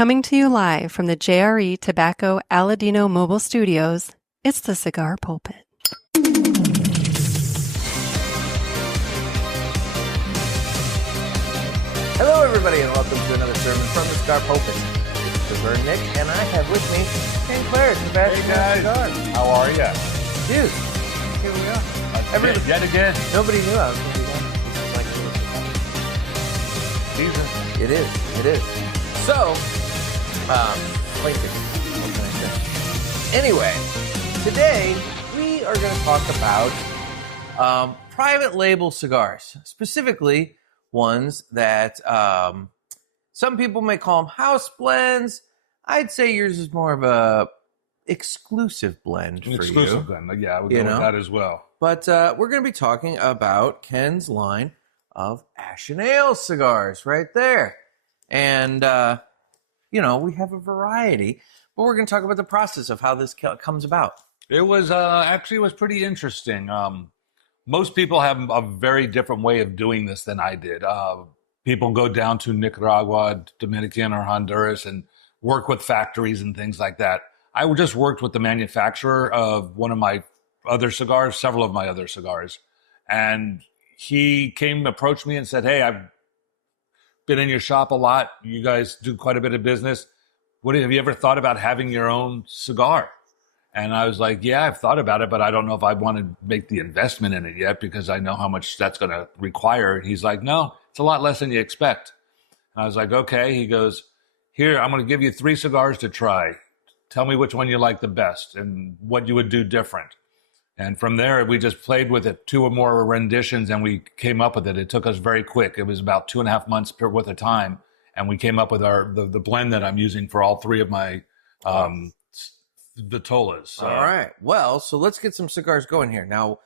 Coming to you live from the JRE Tobacco Aladino mobile studios, it's the Cigar Pulpit. Hello, everybody, and welcome to another sermon from the Cigar Pulpit. This is JRE Nick, and I have with me Kenn Klarich, the Ash Ale Cigar. How are you? Dude, here we are. Yet again. Nobody knew I was going to be done. Season. It is. So, plaintiff, what can I say? Anyway, today we are going to talk about private label cigars, specifically ones that some people may call them house blends. I'd say yours is more of a exclusive blend for you. Exclusive blend, yeah, I would go with that as well. But we're going to be talking about Kenn's line of Ash Ale cigars right there. And, we have a variety, but we're going to talk about the process of how this comes about. It was actually it was pretty interesting. Most people have a very different way of doing this than I did. People go down to Nicaragua, Dominican, or Honduras and work with factories and things like that. I just worked with the manufacturer of one of my other cigars, several of my other cigars. And he approached me and said, "Hey, I've been in your shop a lot. You guys do quite a bit of business. Have you ever thought about having your own cigar?" And I was like, "Yeah, I've thought about it, but I don't know if I want to make the investment in it yet because I know how much that's going to require." He's like, "No, it's a lot less than you expect." And I was like, "Okay." He goes, "Here, I'm going to give you 3 cigars to try. Tell me which one you like the best and what you would do different." And from there, we just played with it, 2 or more renditions, and we came up with it. It took us very quick. It was about 2.5 months worth of time, and we came up with the blend that I'm using for all 3 of my vitolas. All right. Well, so let's get some cigars going here. Now,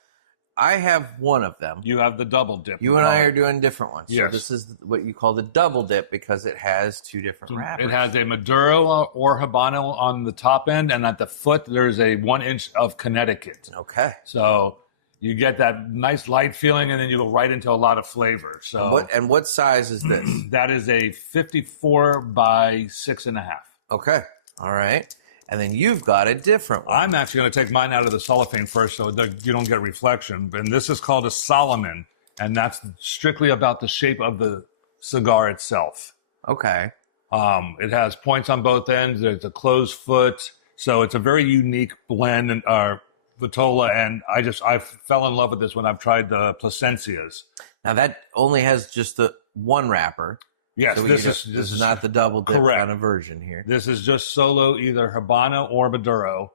I have one of them. You have the double dip. You and I are doing different ones. Yes. So this is what you call the double dip because it has 2 different wrappers. It has a Maduro or Habano on the top end, and at the foot, there's a 1 inch of Connecticut. Okay. So you get that nice light feeling, and then you go right into a lot of flavor. So and what size is this? That is a 54 by 6.5. Okay. All right. And then you've got a different one. I'm actually going to take mine out of the cellophane first so that you don't get reflection. And this is called a Solomon, and that's strictly about the shape of the cigar itself. Okay. It has points on both ends. There's a closed foot. So it's a very unique blend and vitola, and I fell in love with this when I've tried the Plasencias. Now that only has just the one wrapper. Yes, so this is not the double dip kind of version here. This is just solo either Habano or Maduro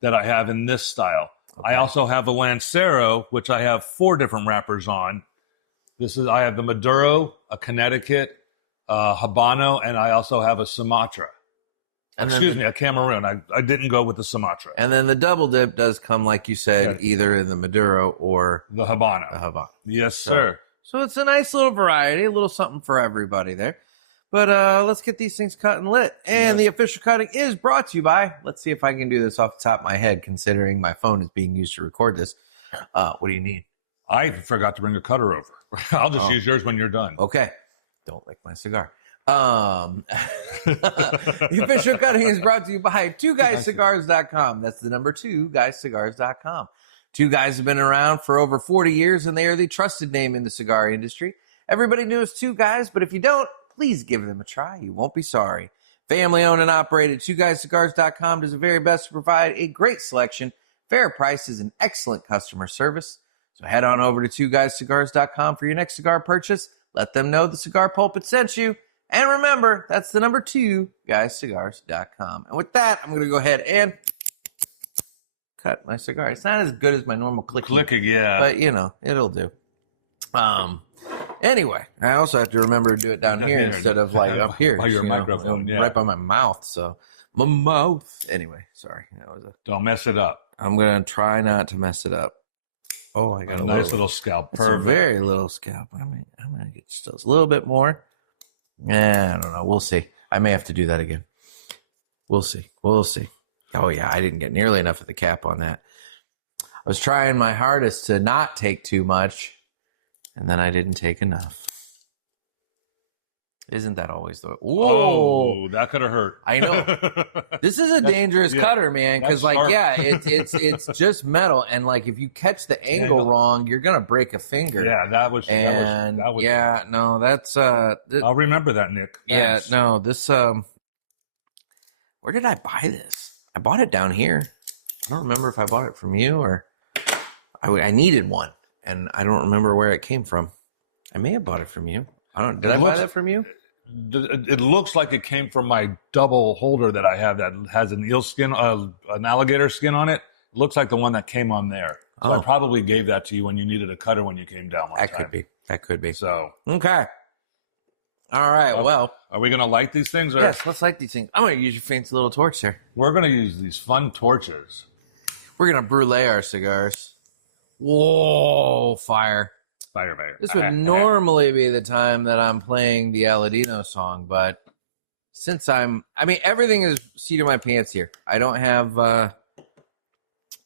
that I have in this style. Okay. I also have the Lancero, which I have 4 different wrappers on. I have the Maduro, a Connecticut, Habano, and I also have a Sumatra. A Cameroon. I didn't go with the Sumatra. And then the double dip does come, like you said, either in the Maduro or the Habano. Yes, sir. So it's a nice little variety, a little something for everybody there. But let's get these things cut and lit. And the official cutting is brought to you by, let's see if I can do this off the top of my head, considering my phone is being used to record this. What do you need? I forgot to bring a cutter over. I'll just use yours when you're done. Okay. Don't lick my cigar. The official cutting is brought to you by 2guyscigars.com. That's the number 2guyscigars.com. 2 Guys have been around for over 40 years, and they are the trusted name in the cigar industry. Everybody knows 2 Guys, but if you don't, please give them a try. You won't be sorry. Family owned and operated, 2guyscigars.com does the very best to provide a great selection, fair prices, and excellent customer service. So head on over to 2guyscigars.com for your next cigar purchase. Let them know the Cigar Pulpit sent you. And remember, that's the number 2guyscigars.com. And with that, I'm going to go ahead and cut my cigar. It's not as good as my normal clicking. But, it'll do. Anyway, I also have to remember to do it down here instead of like up here. By your microphone, right by my mouth. So, my mouth. Anyway, sorry. Don't mess it up. I'm going to try not to mess it up. Oh, I got a nice little scalp. It's a very little scalp. I'm going to get just a little bit more. I don't know. We'll see. I may have to do that again. We'll see. Oh, yeah. I didn't get nearly enough of the cap on that. I was trying my hardest to not take too much, and then I didn't take enough. Isn't that always the way? Oh, that could have hurt. I know. This is a dangerous cutter, man, because it's just metal, and like if you catch the angle wrong, you're gonna break a finger. Yeah, that was. Yeah, no, that's. I'll remember that, Nick. Thanks. Yeah, no, this. Where did I buy this? I bought it down here. I don't remember if I bought it from you or I needed one, and I don't remember where it came from. I may have bought it from you. Did I buy that from you? It looks like it came from my double holder that I have that has an eel skin, an alligator skin on it. It looks like the one that came on there. So I probably gave that to you when you needed a cutter when you came down one time. That could be. So okay. All right. Well, are we going to light these things? Or? Yes, let's light these things. I'm going to use your fancy little torch here. We're going to use these fun torches. We're going to brulee our cigars. Whoa, fire. Fire. This would normally be the time that I'm playing the Aladino song, but since everything is seat of my pants here. I don't have my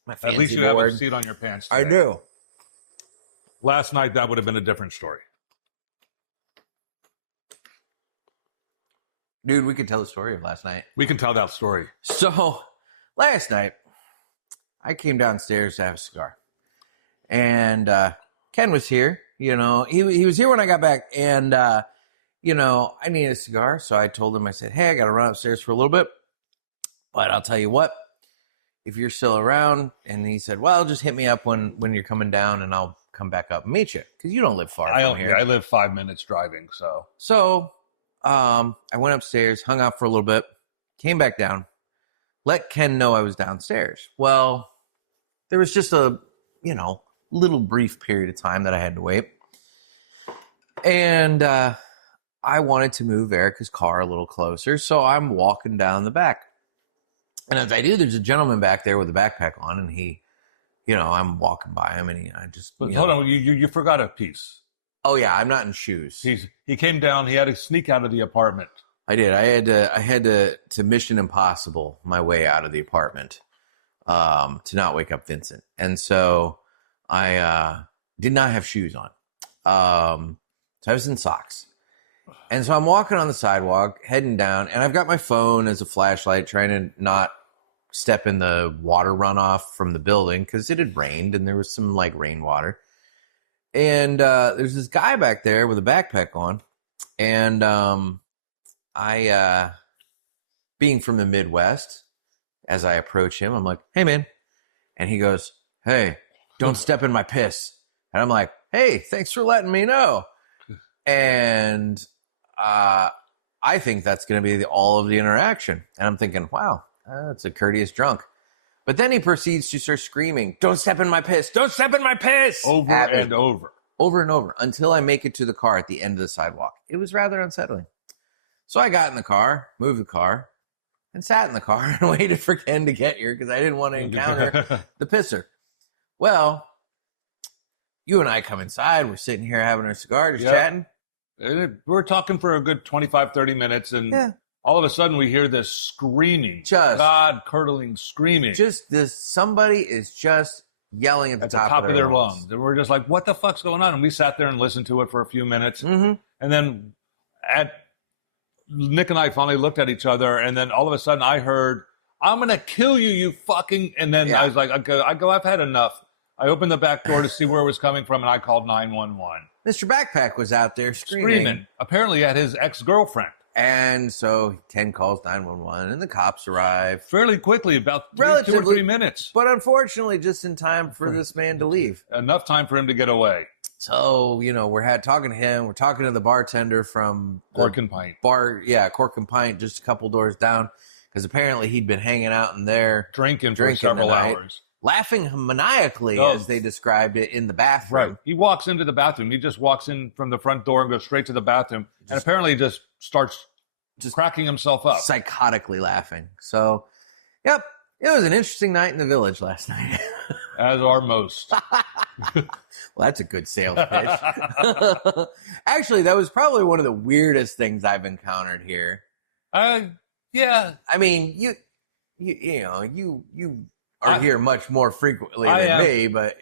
fancy At least you board. have a seat on your pants today. I do. Last night, that would have been a different story. Dude, we could tell the story of last night. We can tell that story. So, last night, I came downstairs to have a cigar. And Ken was here. You know, he was here when I got back. And, you know, I needed a cigar. So I told him, I said, hey, I got to run upstairs for a little bit. But I'll tell you what, if you're still around. And he said, well, just hit me up when you're coming down and I'll come back up and meet you. Because you don't live far from here. I live 5 minutes driving, So I went upstairs, hung out for a little bit, came back down, let Ken know I was downstairs. Well, there was just a, little brief period of time that I had to wait. And I wanted to move Erica's car a little closer, so I'm walking down the back. And as I do, there's a gentleman back there with a backpack on, and he, I'm walking by him, and hold on, you forgot a piece. Oh yeah, I'm not in shoes. He came down. He had to sneak out of the apartment. I did. I had to Mission Impossible my way out of the apartment to not wake up Vincent. And so I did not have shoes on. So I was in socks. And so I'm walking on the sidewalk, heading down, and I've got my phone as a flashlight, trying to not step in the water runoff from the building because it had rained and there was some rainwater. And there's this guy back there with a backpack on. And I, being from the Midwest, as I approach him, I'm like, hey, man. And he goes, hey, don't step in my piss. And I'm like, hey, thanks for letting me know. And I think that's going to be all of the interaction. And I'm thinking, wow, that's a courteous drunk. But then he proceeds to start screaming, don't step in my piss. Don't step in my piss. Over and over. Over and over until I make it to the car at the end of the sidewalk. It was rather unsettling. So I got in the car, moved the car, and sat in the car and waited for Ken to get here because I didn't want to encounter the pisser. Well, you and I come inside. We're sitting here having our cigar, just chatting. We're talking for a good 25, 30 minutes, and all of a sudden we hear this screaming, just God-curdling screaming. Just this, somebody is just yelling at the top of their lungs. And we're just like, what the fuck's going on? And we sat there and listened to it for a few minutes. Mm-hmm. And then Nick and I finally looked at each other, and then all of a sudden I heard, I'm going to kill you, you fucking... And then I was like, I've had enough. I opened the back door to see where it was coming from, and I called 911. Mr. Backpack was out there screaming. Apparently at his ex-girlfriend. And so Ken calls 911, and the cops arrive. Fairly quickly, about 2 or 3 minutes. But unfortunately, just in time for this man to leave. Enough time for him to get away. So, we're talking to him. We're talking to the bartender from Cork and Pint. Cork and Pint, just a couple doors down. Because apparently he'd been hanging out in there. Drinking for several hours. Laughing maniacally, as they described it, in the bathroom. Right. He walks into the bathroom. He just walks in from the front door and goes straight to the bathroom. And apparently just starts cracking himself up. Psychotically laughing. So, yep. It was an interesting night in the village last night. As are most. Well, that's a good sales pitch. Actually, that was probably one of the weirdest things I've encountered here. Yeah. I mean, you are here much more frequently than me, but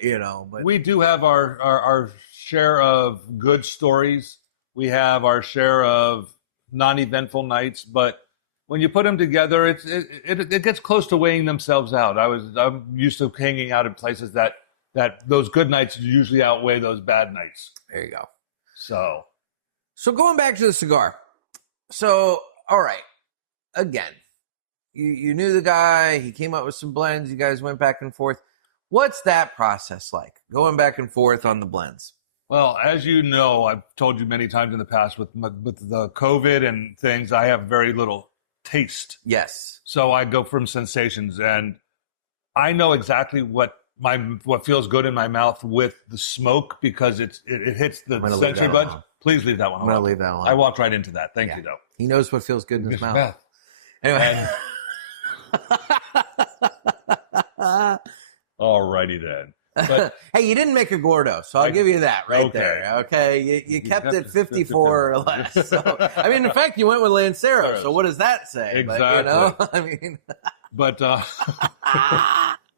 we do have our share of good stories. We have our share of non-eventful nights, but when you put them together, it gets close to weighing themselves out. I'm used to hanging out in places that those good nights usually outweigh those bad nights. There you go. So going back to the cigar. So, all right. Again, you knew the guy. He came up with some blends. You guys went back and forth. What's that process like, going back and forth on the blends? Well, as you know, I've told you many times in the past with the COVID and things, I have very little taste. Yes. So I go from sensations, and I know exactly what feels good in my mouth with the smoke because it hits the sensory buds. Please leave that one alone. I'm going to leave that alone. I walked right into that. Thank you, though. He knows what feels good in his mouth. Anyway. All righty then. But, hey, you didn't make a Gordo, so I'll give you that there. Okay, you kept it 54 or less. So, I mean, in fact, you went with Lancero. So what does that say? Exactly. But, I mean,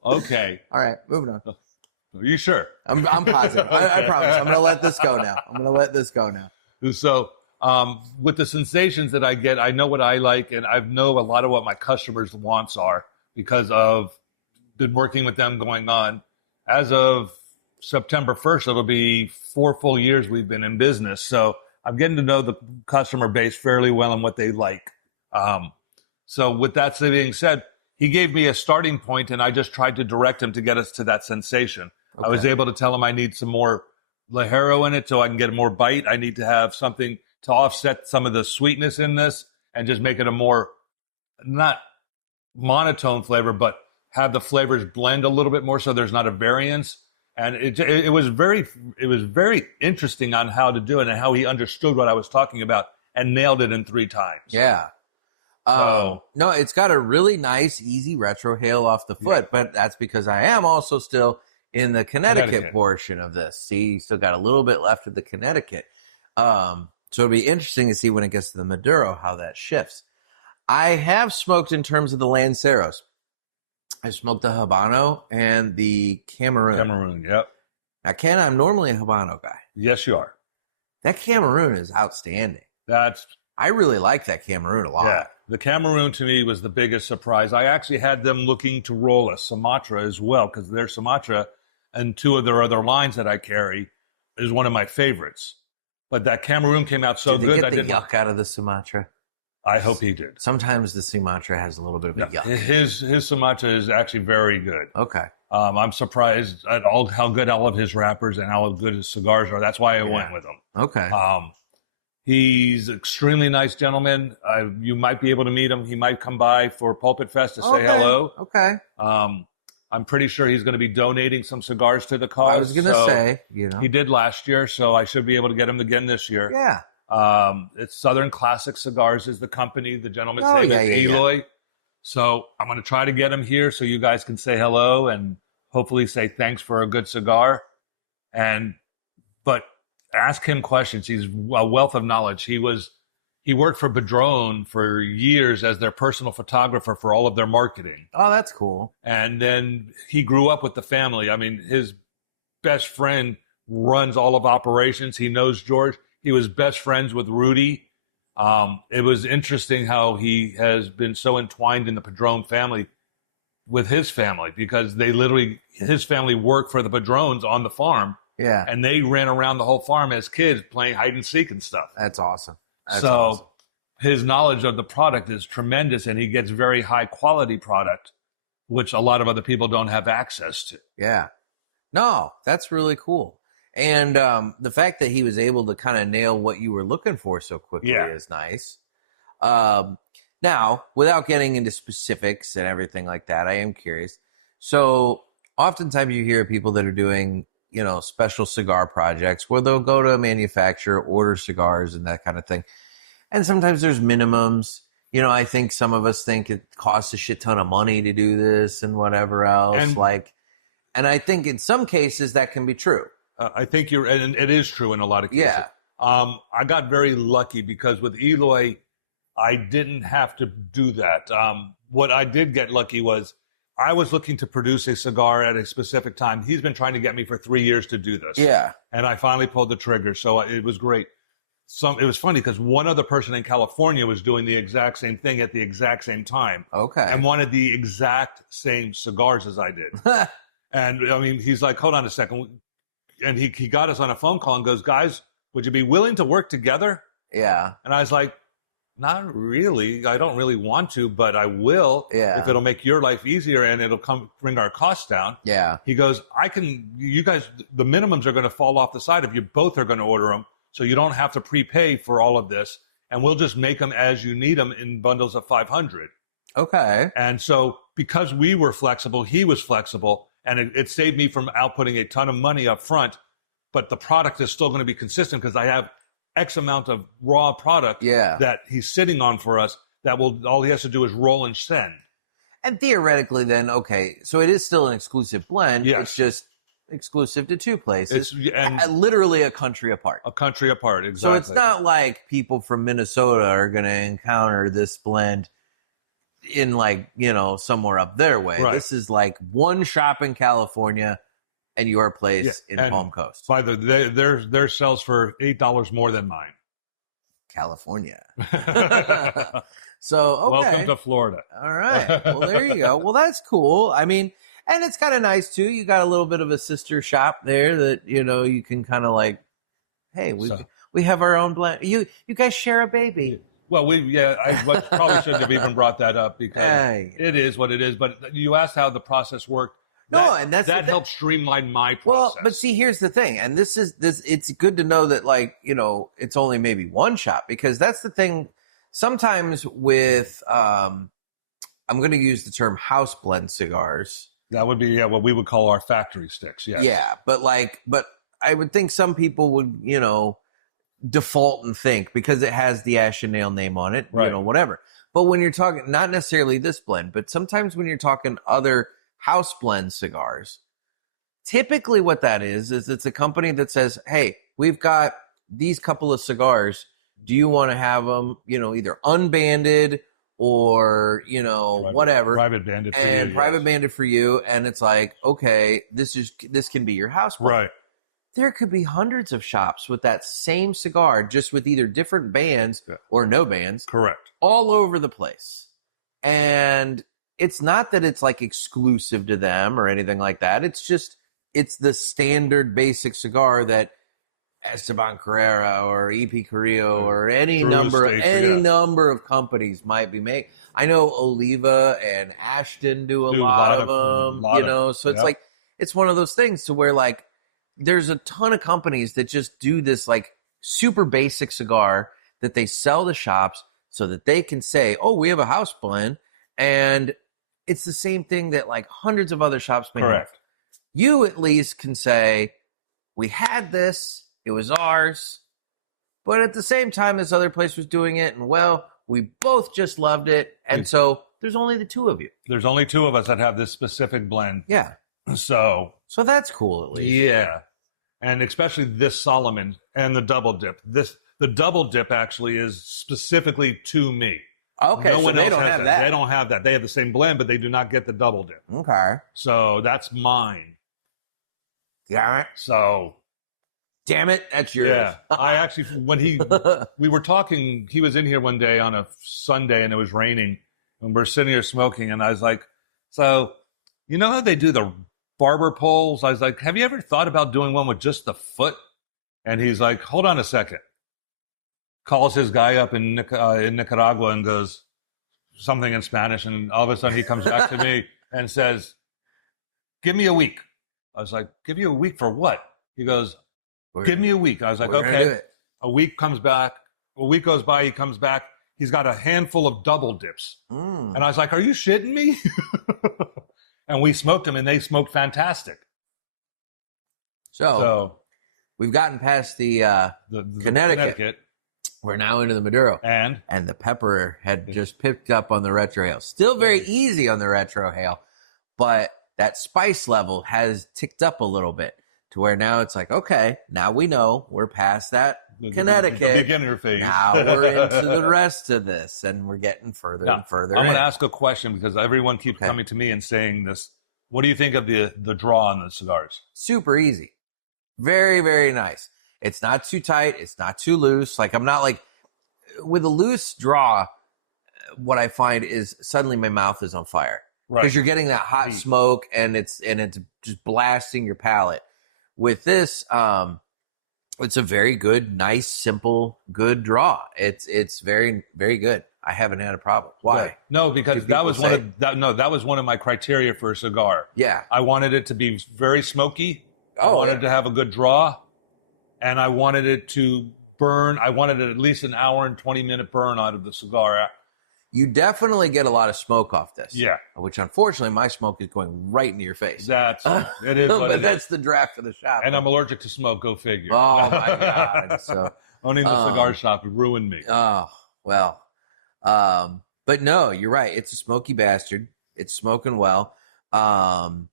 okay. All right, moving on. Are you sure? I'm positive. I promise. I'm going to let this go now. So, with the sensations that I get, I know what I like, and I know a lot of what my customers' wants are because of been working with them going on. As of September 1st, it'll be 4 full years we've been in business. So I'm getting to know the customer base fairly well and what they like. So with that being said, he gave me a starting point, and I just tried to direct him to get us to that sensation. Okay. I was able to tell him I need some more Ligero in it so I can get more bite. I need to have something to offset some of the sweetness in this and just make it a more, not monotone flavor, but have the flavors blend a little bit more so there's not a variance. And it was very interesting on how to do it and how he understood what I was talking about and nailed it in 3 times. Yeah. No, it's got a really nice, easy retrohale off the foot, but that's because I am also still in the Connecticut portion of this. See, you still got a little bit left of the Connecticut. So it'll be interesting to see when it gets to the Maduro how that shifts. I have smoked in terms of the Lanceros. I smoked the Habano and the Cameroon. Cameroon, yep. Now, Ken, I'm normally a Habano guy. Yes, you are. That Cameroon is outstanding. I really like that Cameroon a lot. Yeah, the Cameroon to me was the biggest surprise. I actually had them looking to roll a Sumatra as well because their Sumatra and 2 of their other lines that I carry is one of my favorites. But that Cameroon came out so good. Did they get the yuck out of the Sumatra? I hope he did. Sometimes the Sumatra has a little bit of a yuck. His Sumatra is actually very good. Okay. I'm surprised at how good all of his wrappers and how good his cigars are. That's why I went with him. Okay. He's an extremely nice gentleman. You might be able to meet him. He might come by for PulpitFest to say hello. Okay. I'm pretty sure he's going to be donating some cigars to the cause. I was going to say, He did last year, so I should be able to get him again this year. Yeah. It's Southern Classic Cigars is the company. The gentleman's name is Eloy. So I'm going to try to get him here so you guys can say hello and hopefully say thanks for a good cigar. But ask him questions. He's a wealth of knowledge. He worked for Padron for years as their personal photographer for all of their marketing. Oh, that's cool. And then he grew up with the family. I mean, his best friend runs all of operations. He knows George. He was best friends with Rudy. It was interesting how he has been so entwined in the Padron family with his family because his family worked for the Padrons on the farm. Yeah. And they ran around the whole farm as kids playing hide and seek and stuff. That's awesome. His knowledge of the product is tremendous, and he gets very high quality product, which a lot of other people don't have access to. Yeah. No, that's really cool. And the fact that he was able to kind of nail what you were looking for so quickly is nice. Now, without getting into specifics and everything like that, I am curious. So oftentimes you hear people that are doing, special cigar projects where they'll go to a manufacturer, order cigars and that kind of thing. And sometimes there's minimums. I think some of us think it costs a shit ton of money to do this and whatever else. And I think in some cases that can be true. I think and it is true in a lot of cases. Yeah. I got very lucky because with Eloy, I didn't have to do that. What I did get lucky was I was looking to produce a cigar at a specific time. He's been trying to get me for 3 years to do this. Yeah. And I finally pulled the trigger. So it was great. it was funny because one other person in California was doing the exact same thing at the exact same time. Okay. And wanted the exact same cigars as I did. And I mean, he's like, hold on a second. And he got us on a phone call and goes, guys, would you be willing to work together? Yeah. And I was like, not really. I don't really want to, but I will if it'll make your life easier and it'll bring our costs down. Yeah. He goes, you guys, the minimums are going to fall off the side if you both are going to order them. So you don't have to prepay for all of this. And we'll just make them as you need them in bundles of 500. Okay. And so because we were flexible, he was flexible, and it saved me from outputting a ton of money up front. But the product is still going to be consistent because I have X amount of raw product that he's sitting on for us that all he has to do is roll and send. And theoretically then, okay, so it is still an exclusive blend. Yes. It's just exclusive to two places. And literally a country apart. A country apart, exactly. So it's not like people from Minnesota are going to encounter this blend in somewhere up their way. Right. This is like one shop in California and your place in Palm Coast. By their sells for $8 more than mine. California. So, okay. Welcome to Florida. All right. Well, there you go. Well, that's cool. I mean, and it's kind of nice too. You got a little bit of a sister shop there that, you can kind of like, hey, we have our own blend. You guys share a baby. Well, I probably shouldn't have even brought that up because it is what it is. But you asked how the process worked. That helps streamline my process. Well, but see, here's the thing, and this. It's good to know that, it's only maybe one shop, because that's the thing. Sometimes with, I'm going to use the term house blend cigars. That would be what we would call our factory sticks. Yes. Yeah, but I would think some people would, default and think because it has the Ash Ale name on it, right, whatever. But when you're talking, not necessarily this blend, but sometimes when you're talking other house blend cigars, typically what that is it's a company that says, hey, we've got these couple of cigars. Do you want to have them, either unbanded or, whatever. Private banded for you. And private banded for you. And it's like, okay, this can be your house blend. Right. There could be hundreds of shops with that same cigar, just with either different bands or no bands. Correct. All over the place. And it's not that it's like exclusive to them or anything like that. It's just, it's the standard basic cigar that Esteban Carrera or EP Carrillo or any number of companies might be making. I know Oliva and Ashton do a lot of them, so it's like, it's one of those things to where there's a ton of companies that just do this super basic cigar that they sell to shops so that they can say, oh, we have a house blend. And it's the same thing that hundreds of other shops make. Correct. You at least can say, we had this, it was ours, but at the same time this other place was doing it, and we both just loved it. And so there's only the two of you. There's only two of us that have this specific blend. Yeah. So that's cool, at least. Yeah. And especially this Solomon and the double dip. The double dip actually is specifically to me. Okay, no one else they don't has have that. They don't have that. They have the same blend, but they do not get the double dip. Okay. So that's mine. Yeah. So. Damn it, that's yours. Yeah. I actually, we were talking, he was in here one day on a Sunday and it was raining and we're sitting here smoking and I was like, so, how they do the barber poles? I was like, have you ever thought about doing one with just the foot? And he's like, hold on a second. Calls his guy up in Nicaragua and goes something in Spanish. And all of a sudden he comes back to me and says, give me a week. I was like, give you a week for what? He goes, give me a week. I was like, okay. A week comes back. A week goes by. He comes back. He's got a handful of double dips. And I was like, are you shitting me? And we smoked them and they smoked fantastic. So we've gotten past the Connecticut. We're now into the Maduro. And the pepper had just picked up on the retrohale. Still very easy on the retrohale, but that spice level has ticked up a little bit to where now it's like, okay, now we know we're past that Connecticut. The beginner phase. Now we're into the rest of this, and we're getting further and further. I'm going to ask a question because everyone keeps coming to me and saying this. What do you think of the draw on the cigars? Super easy. Very, very nice. It's not too tight. It's not too loose. Like I'm not like with a loose draw. What I find is suddenly my mouth is on fire because you're getting that hot smoke and it's just blasting your palate. With this, it's a very good, nice, simple, good draw. It's very, very good. I haven't had a problem. Why? Yeah. No, because that was one of my criteria for a cigar. Yeah. I wanted it to be very smoky. I Oh, wanted to have a good draw, and I wanted it to burn. I wanted it at least an hour and 20-minute burn out of the cigar. You definitely get a lot of smoke off this. Yeah. Which unfortunately my smoke is going right into your face. It is what but it that's is. the draft of the shop. And I'm allergic to smoke, go figure. Oh my God. So owning the cigar shop ruined me. Oh, well. But no, you're right. It's a smoky bastard. It's smoking well. Drawn,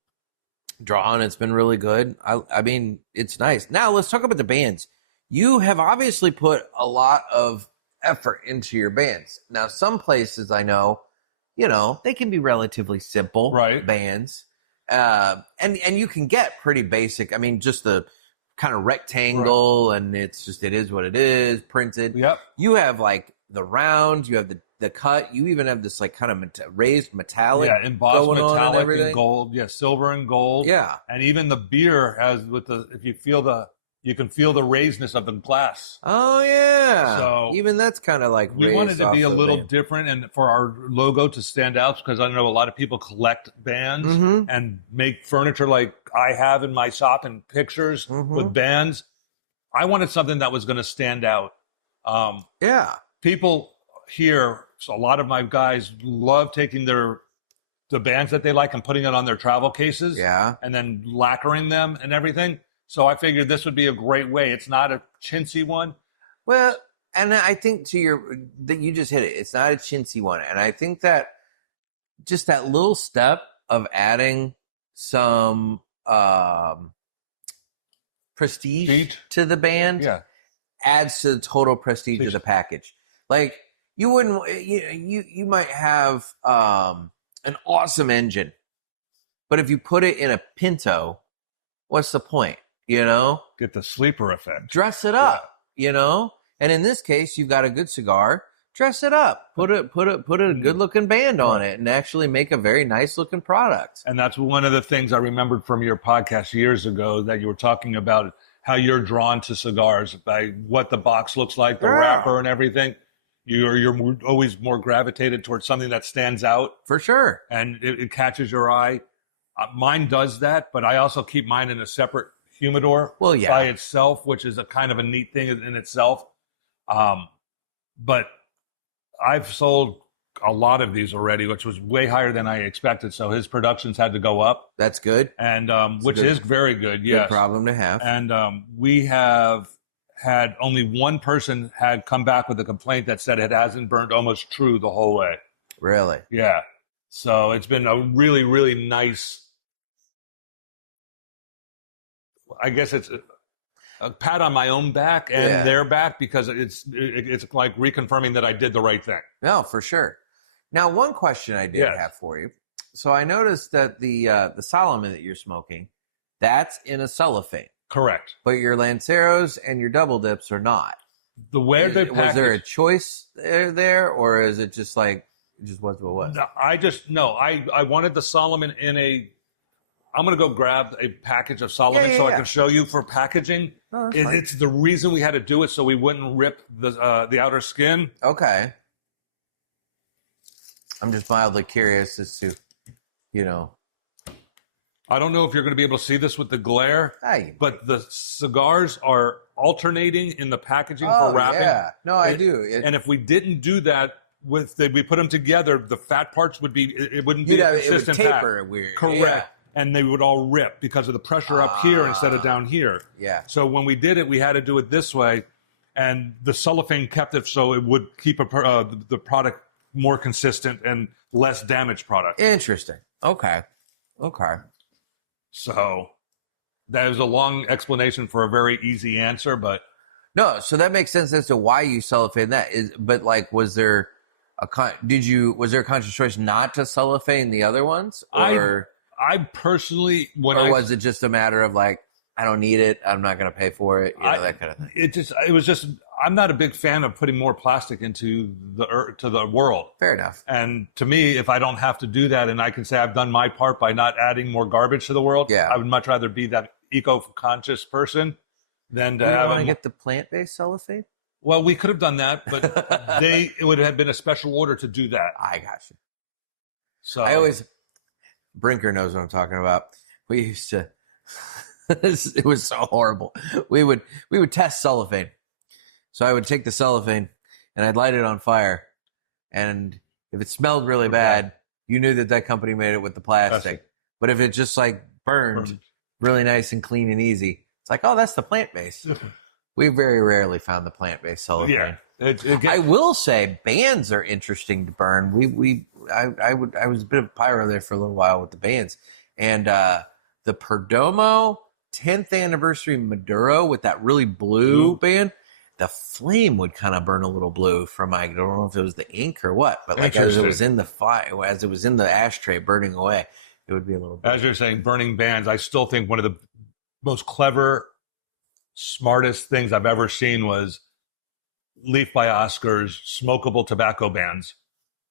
it's been really good. I mean, it's nice. Now let's talk about the bands. You have obviously put a lot of effort into your bands. Now, some places I know, they can be relatively simple bands. And you can get pretty basic. I mean, just the kind of rectangle and it is what it is, printed. Yep. You have like the round, you have the cut, you even have this like kind of raised metallic. Yeah, embossed going metallic on and gold. Yeah, silver and gold. Yeah. And even the beer has you can feel the raisedness of the glass. Oh yeah. So even that's kind of like we wanted to be a little different and for our logo to stand out because I know a lot of people collect bands and make furniture like I have in my shop and pictures with bands. I wanted something that was going to stand out. People here, so a lot of my guys love taking the bands that they like and putting it on their travel cases and then lacquering them and everything. So I figured this would be a great way. It's not a chintzy one. Well, and I think that you just hit it. It's not a chintzy one. And I think that just that little step of adding some prestige to the band adds to the total prestige of the package. Like you wouldn't, you might have an awesome engine, but if you put it in a Pinto, what's the point? Get the sleeper effect. Dress it up, And in this case, you've got a good cigar. Dress it up. Put a good looking band on it, and actually make a very nice looking product. And that's one of the things I remembered from your podcast years ago that you were talking about how you're drawn to cigars by what the box looks like, the wrapper, and everything. You're always more gravitated towards something that stands out for sure, and it catches your eye. Mine does that, but I also keep mine in a separate humidor by itself, which is a kind of a neat thing in itself. But I've sold a lot of these already, which was way higher than I expected. So his productions had to go up. That's good. And which is very good. Yes. Good problem to have. And we have had only one person had come back with a complaint that said it hasn't burned almost true the whole way. Really? Yeah. So it's been a really, really nice, I guess it's a pat on my own back and their back because it's like reconfirming that I did the right thing. No, for sure. Now, one question I did have for you. So I noticed that the Solomon that you're smoking, that's in a cellophane. Correct. But your Lanceros and your double dips are not. The way they package, was there a choice there, or is it just like it just was what it was? No, I wanted the Solomon in a. I'm going to go grab a package of Solomon so I can show you for packaging. Oh, it's the reason we had to do it so we wouldn't rip the outer skin. Okay. I'm just mildly curious as to, I don't know if you're going to be able to see this with the glare, but the cigars are alternating in the packaging for wrapping. Yeah. No, I do. And if we didn't do that, we put them together, the fat parts would be, it wouldn't be a consistent it would taper weird. Correct. Yeah. And they would all rip because of the pressure up here instead of down here. Yeah. So when we did it, we had to do it this way. And the cellophane kept it so it would keep the product more consistent and less damaged product. Interesting. Okay. So that was a long explanation for a very easy answer, but no. So that makes sense as to why you cellophane that. But like, was there a conscious choice not to cellophane the other ones, or I personally, was it just a matter of like I don't need it. I'm not going to pay for it. That kind of thing. It was just, I'm not a big fan of putting more plastic into the world. Fair enough. And to me, if I don't have to do that and I can say I've done my part by not adding more garbage to the world, I would much rather be that eco-conscious person than to have to get the plant-based cellophane. Well, we could have done that, but it would have been a special order to do that. I got you. So Brinker knows what I'm talking about. We used to. It was so horrible. We would test cellophane. So I would take the cellophane and I'd light it on fire, and if it smelled really bad, you knew that company made it with the plastic. But if it just like burned really nice and clean and easy, it's like, oh, that's the plant-based. We very rarely found the plant-based cellophane. Yeah, I will say bands are interesting to burn. I was a bit of a pyro there for a little while with the bands, and the Perdomo 10th anniversary Maduro with that really blue band, the flame would kind of burn a little blue from, I don't know if it was the ink or what, but like as it was in the fire, as it was in the ashtray burning away, it would be a little blue. As you're saying, burning bands, I still think one of the most clever, smartest things I've ever seen was Leaf by Oscar's smokable tobacco bands.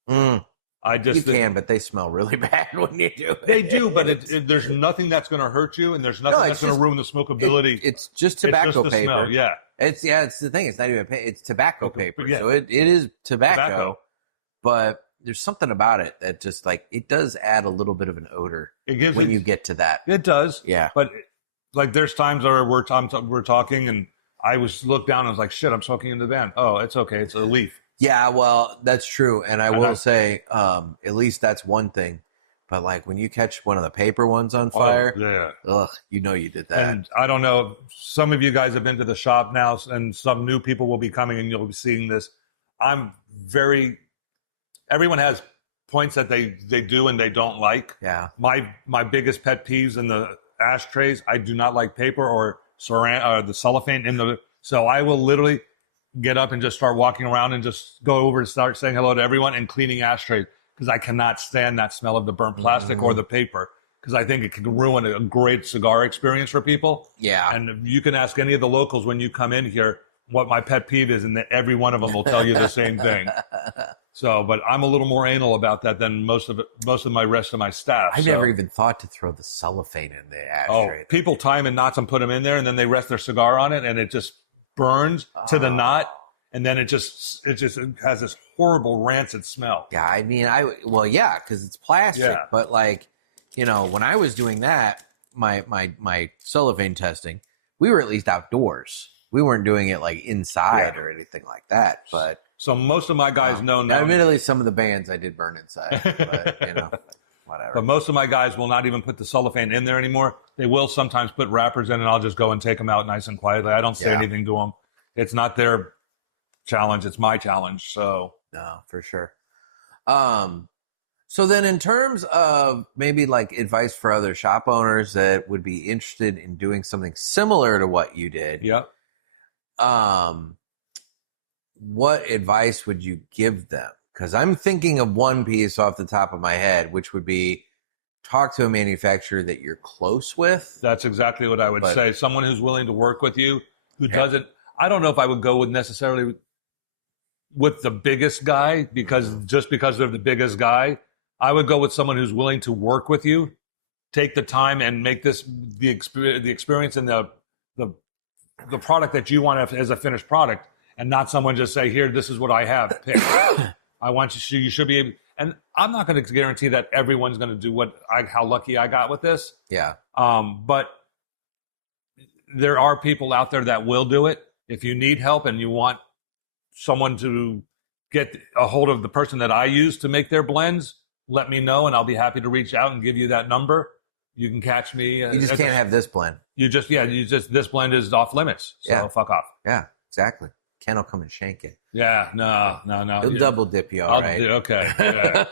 You can, but they smell really bad when you do it. They do, but there's nothing that's going to hurt you, and there's nothing that's going to ruin the smokability. It's just tobacco paper. Smell, yeah. It's the thing. It's not even it's tobacco paper. Yeah. So it is tobacco, but there's something about it that just like it does add a little bit of an odor when you get to that. It does. Yeah. But like there's times where we're talking and I looked down and I was like, shit, I'm smoking in the van. Oh, it's okay. It's a leaf. Yeah, well, that's true. And I will say, at least that's one thing. But like when you catch one of the paper ones on fire, you know you did that. And I don't know, some of you guys have been to the shop now, and some new people will be coming and you'll be seeing this. Everyone has points that they do and they don't like. Yeah. My biggest pet peeves in the ashtrays, I do not like paper or the cellophane in the, so I will literally get up and just start walking around and just go over and start saying hello to everyone and cleaning ashtrays because I cannot stand that smell of the burnt plastic or the paper because I think it can ruin a great cigar experience for people. Yeah. And you can ask any of the locals when you come in here what my pet peeve is, and every one of them will tell you the same thing. So, but I'm a little more anal about that than most of my rest of my staff. I never even thought to throw the cellophane in the ashtray. Oh, people time and knots and put them in there, and then they rest their cigar on it, and it just burns to the knot, and then it just has this horrible rancid smell. Yeah, I mean, because it's plastic. Yeah. But like, when I was doing that, my cellophane testing, we were at least outdoors. We weren't doing it like inside or anything like that. But so most of my guys know now. Admittedly, some of the bands I did burn inside, but whatever. But most of my guys will not even put the cellophane in there anymore. They will sometimes put wrappers in, and I'll just go and take them out nice and quietly. I don't say anything to them. It's not their challenge; it's my challenge. So no, for sure. So then, in terms of maybe like advice for other shop owners that would be interested in doing something similar to what you did, what advice would you give them? Because I'm thinking of one piece off the top of my head, which would be talk to a manufacturer that you're close with. That's exactly what I would say. Someone who's willing to work with you, who doesn't. I don't know if I would go with necessarily with the biggest guy because they're the biggest guy. I would go with someone who's willing to work with you, take the time and make this the experience and the product that you want as a finished product, and not someone just say, here, this is what I have. Pick. I want you should be able, and I'm not going to guarantee that everyone's going to do how lucky I got with this. Yeah. But there are people out there that will do it. If you need help and you want someone to get a hold of the person that I use to make their blends, let me know, and I'll be happy to reach out and give you that number. You can catch me. You just can't have this blend. This blend is off limits. So fuck off. Yeah, exactly. Ken will come and shank it. Yeah, no. He'll double dip you, all right? Okay. Yeah.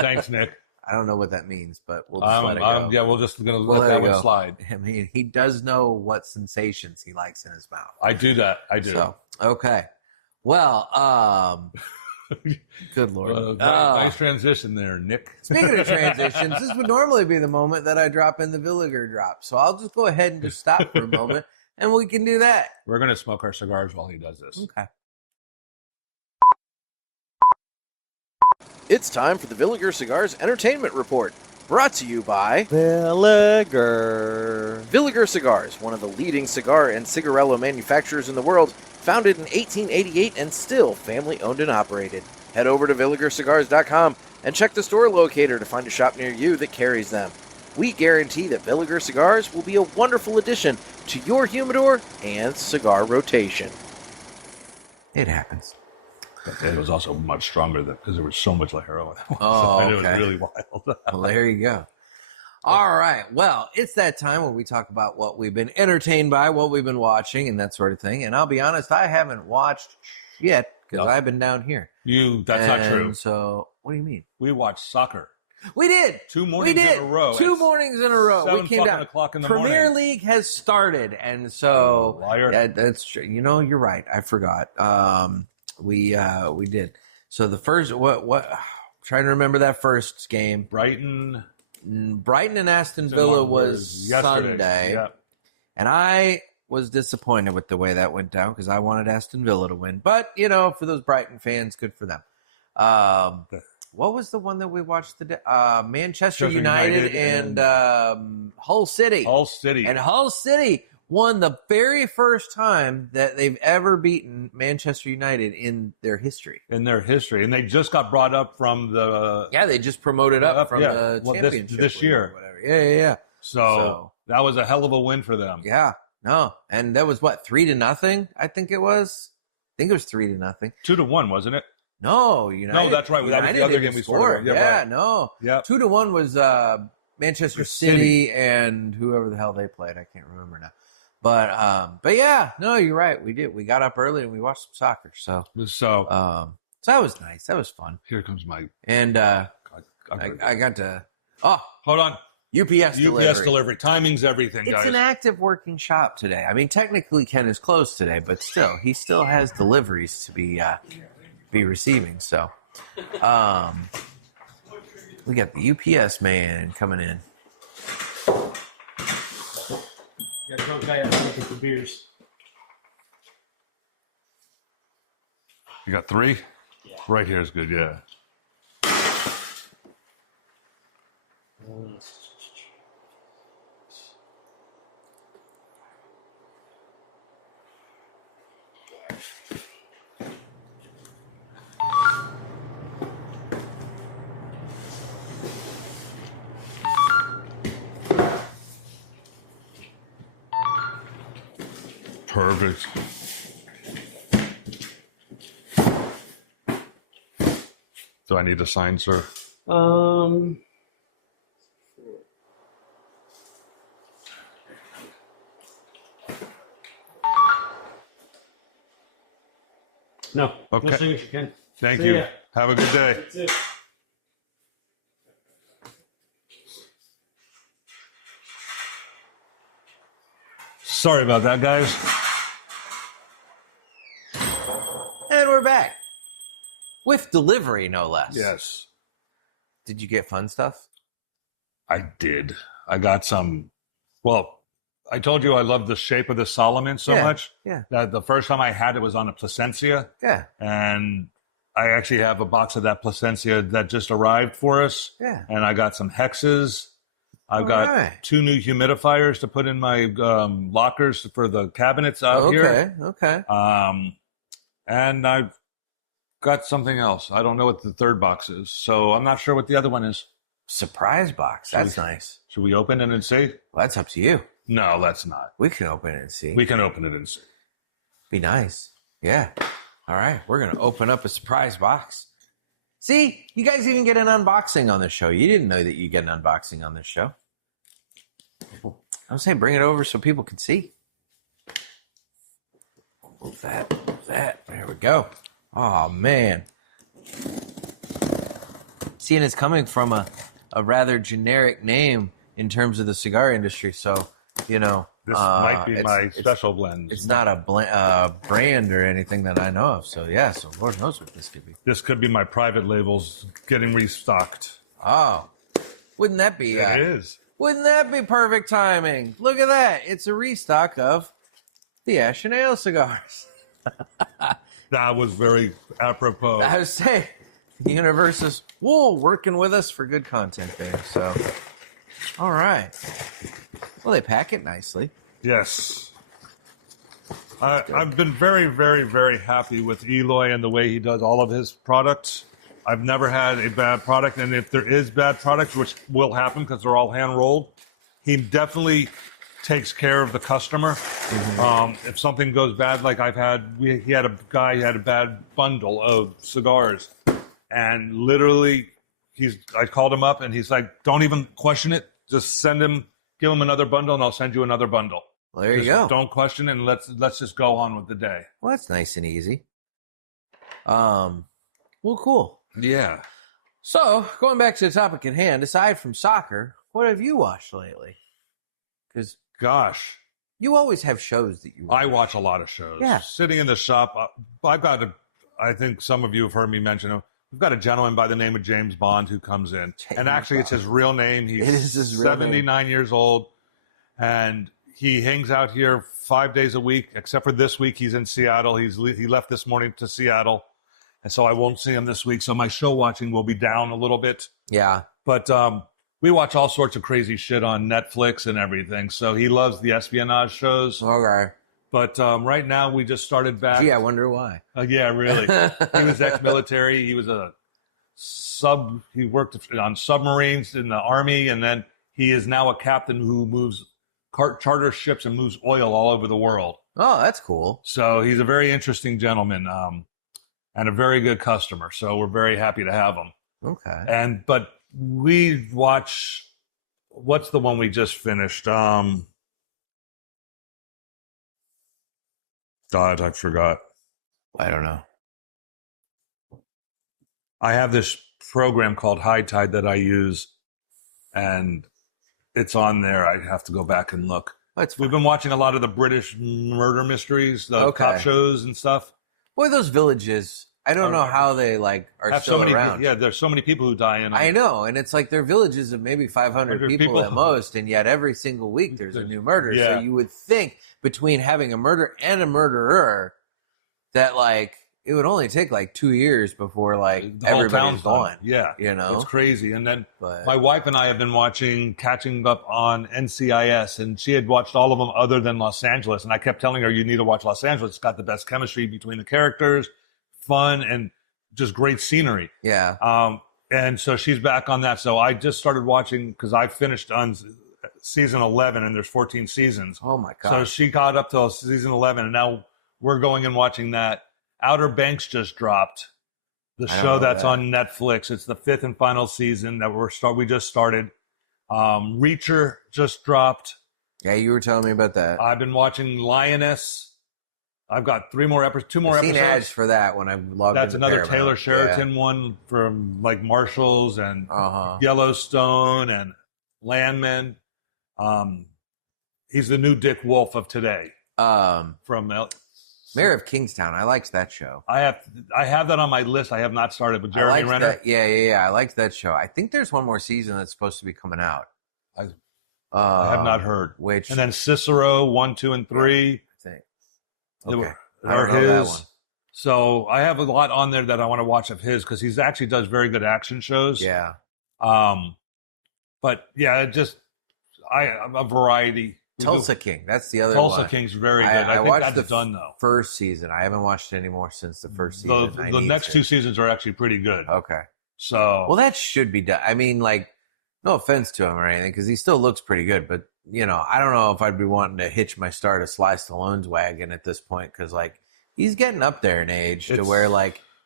Thanks, Nick. I don't know what that means, but we'll just let it go. Yeah, we're just going to let that one slide. I mean, he does know what sensations he likes in his mouth. I do that. I do. So, okay. Well, Good Lord. Nice transition there, Nick. Speaking of transitions, this would normally be the moment that I drop in the Villiger drop. So I'll just go ahead and just stop for a moment, and we can do that. We're going to smoke our cigars while he does this. Okay. It's time for the Villiger Cigars Entertainment Report, brought to you by Villiger. Villiger Cigars, one of the leading cigar and cigarello manufacturers in the world, founded in 1888 and still family-owned and operated. Head over to VilligerCigars.com and check the store locator to find a shop near you that carries them. We guarantee that Villiger Cigars will be a wonderful addition to your humidor and cigar rotation. It happens. It was also much stronger because there was so much like heroin. Oh, It okay. was really wild. Well, there you go. All right. Well, it's that time where we talk about what we've been entertained by, what we've been watching, and that sort of thing. And I'll be honest, I haven't watched yet because I've been down here. That's not true. So, what do you mean? We watched soccer. We did. 2 mornings in a row. 2 mornings in a row. We came down. O'clock in the Premier morning. League has started, and so Liar. that's true. You know, you're right. I forgot. We did. So the first what trying to remember that first game. Brighton and Aston Villa was yesterday. Sunday. Yep. And I was disappointed with the way that went down because I wanted Aston Villa to win. But, you know, for those Brighton fans, good for them. What was the one that we watched today? Manchester United and Hull City. Hull City. And Hull City won the very first time that they've ever beaten Manchester United in their history. And they just got brought up from the... Yeah, they just promoted up from the championship. This year. Or whatever. Yeah. So that was a hell of a win for them. Yeah. No. And that was what, 3-0? I think it was 3-0. 2-1, wasn't it? No, United. No, that's right. That was the other game we scored. Yeah, right. no. Yeah. 2-1 was Manchester City and whoever the hell they played. I can't remember now. But yeah, no, you're right. We did. We got up early and we watched some soccer. So that was nice. That was fun. Here comes my... And I got to... Oh, hold on. UPS delivery. Timing's everything, guys. It's an active working shop today. I mean, technically Ken is closed today, but still, he still has deliveries to be receiving. So, we got the UPS man coming in. Yeah, drunk guy out looking for beers. You got 3? Yeah. Right here is good, yeah. Perfect. Do I need to sign, sir? No. Okay. No signature, Ken. Thank See you. ya. Have a good day. That's it. Sorry about that, guys. And we're back. With delivery, no less. Yes, Did you get fun stuff? I did. I got some. Well, I told you I love the shape of the Solomon so much. Yeah. That the first time I had it was on a Plasencia. Yeah. And I actually have a box of that Plasencia that just arrived for us. Yeah. And I got some hexes. I've got right. 2 new humidifiers to put in my lockers for the cabinets out here. Okay. And I've got something else. I don't know what the third box is, so I'm not sure what the other one is. Surprise box. That's nice. Should we open it and see? Well, that's up to you. No, that's not. We can open it and see. We can open it and see. Be nice. Yeah. All right. We're going to open up a surprise box. See, you guys even get an unboxing on this show. You didn't know that you get an unboxing on this show. I'm saying bring it over so people can see. Move that. There we go. Oh, man. Seeing it's coming from a rather generic name in terms of the cigar industry. So You know, This might be it's- my it's- special blend. It's not a brand or anything that I know of. So yeah, so Lord knows what this could be. This could be my private labels getting restocked. Oh, wouldn't that be? It is. Wouldn't that be perfect timing? Look at that! It's a restock of the Ash Ale cigars. That was very apropos. I would say the universe is working with us for good content there. So, all right. Well, they pack it nicely. Yes. I've been very, very, very happy with Eloy and the way he does all of his products. I've never had a bad product, and if there is bad products, which will happen because they're all hand-rolled, he definitely takes care of the customer. If something goes bad, like he had a guy who had a bad bundle of cigars, and literally I called him up and he's like, don't even question it. Just give him another bundle and I'll send you another bundle. Well, there you go. Don't question it and let's just go on with the day. Well, that's nice and easy. Well, cool. Yeah. So, going back to the topic at hand, aside from soccer, what have you watched lately? Because Gosh, you always have shows that you watch. I watch a lot of shows. Yeah. Sitting in the shop, I think some of you have heard me mention him. We've got a gentleman by the name of James Bond who comes in. And actually, it's his real name. It is his real 79 years old. And he hangs out here 5 days a week, except for this week. He's in Seattle. He left this morning to Seattle. And so I won't see him this week. So my show watching will be down a little bit. Yeah. But we watch all sorts of crazy shit on Netflix and everything. So he loves the espionage shows. Okay. But right now we just started back. Gee, I wonder why. Yeah, really. He was ex-military. He was he worked on submarines in the Army, and then he is now a captain who moves charter ships and moves oil all over the world. Oh, that's cool. So he's a very interesting gentleman and a very good customer. So we're very happy to have him. Okay. But we watch, what's the one we just finished? God, I forgot. I don't know. I have this program called High Tide that I use, and it's on there. I have to go back and look. We've been watching a lot of the British murder mysteries, the cop shows and stuff. Boy, those villages, I don't know how they are still around. Yeah, there's so many people who die in them. I know, and it's like they're villages of maybe 500 people at most, and yet every single week there's a new murder. Yeah. So you would think between having a murder and a murderer that it would only take 2 years before everybody's gone. Yeah, you know, it's crazy. And then my wife and I have been catching up on NCIS, and she had watched all of them other than Los Angeles. And I kept telling her, you need to watch Los Angeles. It's got the best chemistry between the characters, fun, and just great scenery. Yeah. And so she's back on that. So I just started watching because I finished on season 11, and there's 14 seasons. Oh my God. So she caught up to season 11, and now we're going and watching that. Outer Banks just dropped, the show that's on Netflix. It's the 5th and final season that we just started. Reacher just dropped. Yeah, you were telling me about that. I've been watching Lioness. I've got 2 more I've episodes. seen ads for that when I logged That's into another Paramount. Taylor Sheridan one from Marshalls and Yellowstone and Landman. He's the new Dick Wolf of today. From Mayor of Kingstown. I liked that show. I have that on my list. I have not started with Jeremy Renner. Yeah. I liked that show. I think there's one more season that's supposed to be coming out. I have not heard. Which and then Cicero 1, 2, and 3. I think. Okay. I don't know that one. So I have a lot on there that I want to watch of his because he actually does very good action shows. Yeah. But yeah, a variety. Tulsa King. That's the other one. Tulsa King's very good. I think watched that's done though. First season. I haven't watched it anymore since the first season. The next 2 seasons are actually pretty good. Okay. So well, that should be done. I mean, no offense to him or anything, because he still looks pretty good. But I don't know if I'd be wanting to hitch my start to Sly Stallone's wagon at this point, because he's getting up there in age to where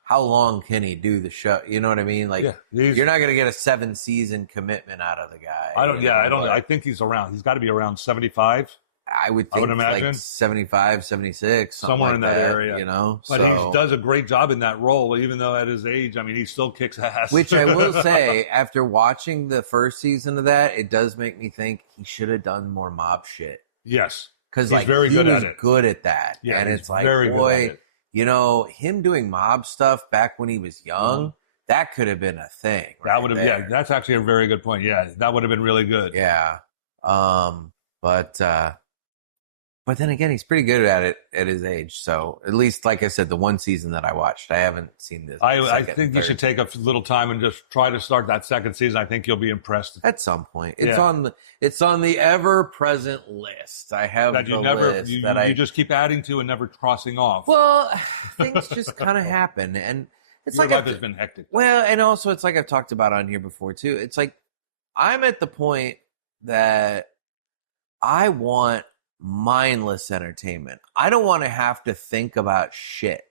how long can he do the show? You know what I mean? You're not going to get a 7-season commitment out of the guy. I don't. I think he's around. He's got to be around 75. I would I think would imagine. like 75, 76, Somewhere like in that area. you know. But he does a great job in that role, even though at his age, I mean, he still kicks ass. Which I will say, after watching the first season of that, it does make me think he should have done more mob shit. Yes. Because He's like very he good was at it. good at that. Yeah, and he's it's like, very good at boy, it. you know, him doing mob stuff back when he was young, that could have been a thing. That would have, yeah, that's actually a very good point. Yeah, that would have been really good. Yeah. But then again, he's pretty good at it at his age. So at least, like I said, the one season that I watched, I haven't seen this. I think you should take a little time and just try to start that second season. I think you'll be impressed. At some point. It's on the ever present list. I have that you you just keep adding to and never crossing off. Well, things just kind of happen, and it's Your like life has been hectic. Well, and also it's like I've talked about on here before too. It's like I'm at the point that I want mindless entertainment. I don't want to have to think about shit.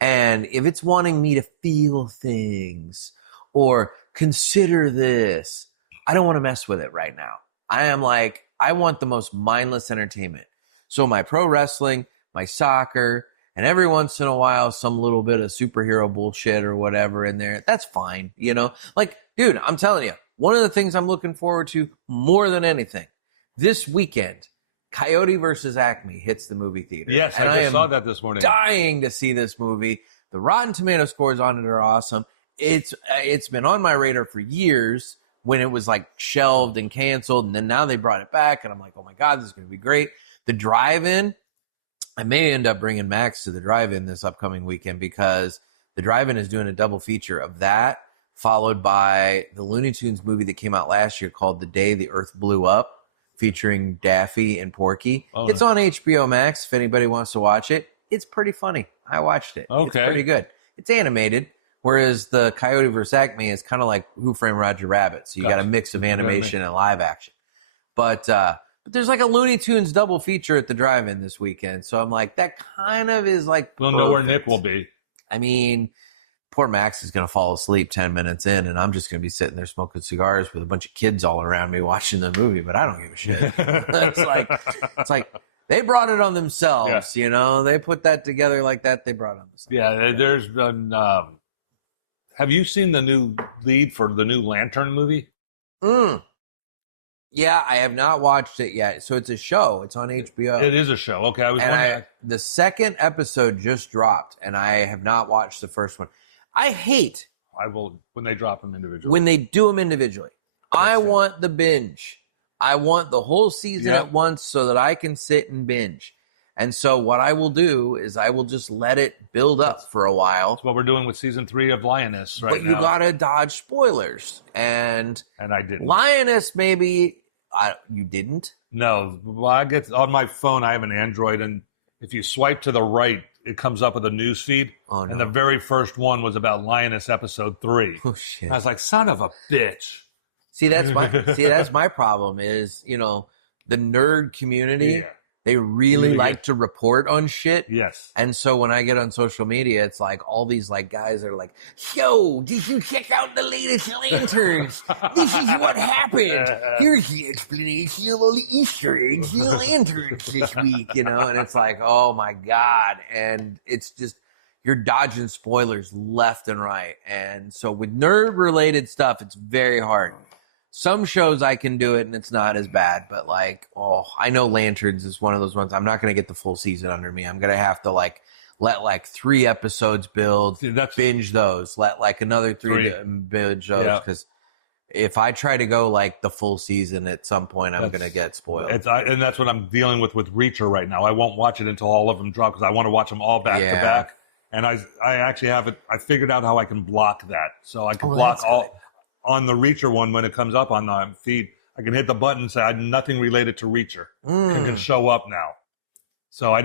And if it's wanting me to feel things or consider this, I don't want to mess with it right now. I am like, I want the most mindless entertainment. So my pro wrestling, my soccer, and every once in a while, some little bit of superhero bullshit or whatever in there. That's fine. You know, like, dude, I'm telling you, one of the things I'm looking forward to more than anything this weekend, Coyote versus Acme hits the movie theater. Yes, and I just saw that this morning. Dying to see this movie. The Rotten Tomato scores on it are awesome. It's been on my radar for years when it was like shelved and canceled, and then now they brought it back, and I'm like, oh my God, this is going to be great. The drive-in, I may end up bringing Max to the drive-in this upcoming weekend because the drive-in is doing a double feature of that, followed by the Looney Tunes movie that came out last year called The Day the Earth Blew Up, featuring Daffy and Porky. Oh, it's on HBO Max if anybody wants to watch it. It's pretty funny. I watched it. Okay. It's pretty good. It's animated, whereas the Coyote vs. Acme is kind of like Who Framed Roger Rabbit. So you got a mix of animation and live action. But there's like a Looney Tunes double feature at the drive-in this weekend. So I'm like, that kind of is like We'll know where Nick will be. I mean, poor Max is going to fall asleep 10 minutes in, and I'm just going to be sitting there smoking cigars with a bunch of kids all around me watching the movie, but I don't give a shit. it's like they brought it on themselves, you know? They put that together like that. They brought it on themselves. Yeah, there's been... have you seen the new lead for the new Lantern movie? Yeah, I have not watched it yet. So it's a show. It's on HBO. It is a show. Okay, I was wondering. The second episode just dropped, and I have not watched the first one. I hate I will when they drop them individually. when they do them individually. I want the binge. I want the whole season at once so that I can sit and binge. And so what I will do is I will just let it build up for a while. That's what we're doing with season 3 of Lioness right now. But you gotta dodge spoilers. And I didn't. Lioness, maybe you didn't. No, well, I get on my phone. I have an Android, and if you swipe to the right, it comes up with a news feed. Oh, no. And the very first one was about Lioness episode 3. Oh shit! I was like, son of a bitch. See, that's my problem. Is the nerd community. Yeah. They really like to report on shit. Yes. And so when I get on social media, it's like all these like guys are like, yo, did you check out the latest lanterns? This is what happened. Here's the explanation of all the Easter eggs in the lanterns this week, and it's like, oh my God. And it's just, you're dodging spoilers left and right. And so with nerd related stuff, it's very hard. Some shows I can do it and it's not as bad, but I know Lanterns is one of those ones. I'm not going to get the full season under me. I'm going to have to let 3 episodes build, binge those, let another 3 binge those. Because if I try to go the full season at some point, I'm going to get spoiled. And that's what I'm dealing with Reacher right now. I won't watch it until all of them drop because I want to watch them all back to back. And I actually have it. I figured out how I can block that. So I can block all... Good. On the Reacher one, when it comes up on the feed, I can hit the button and say nothing related to Reacher. It can show up now. So I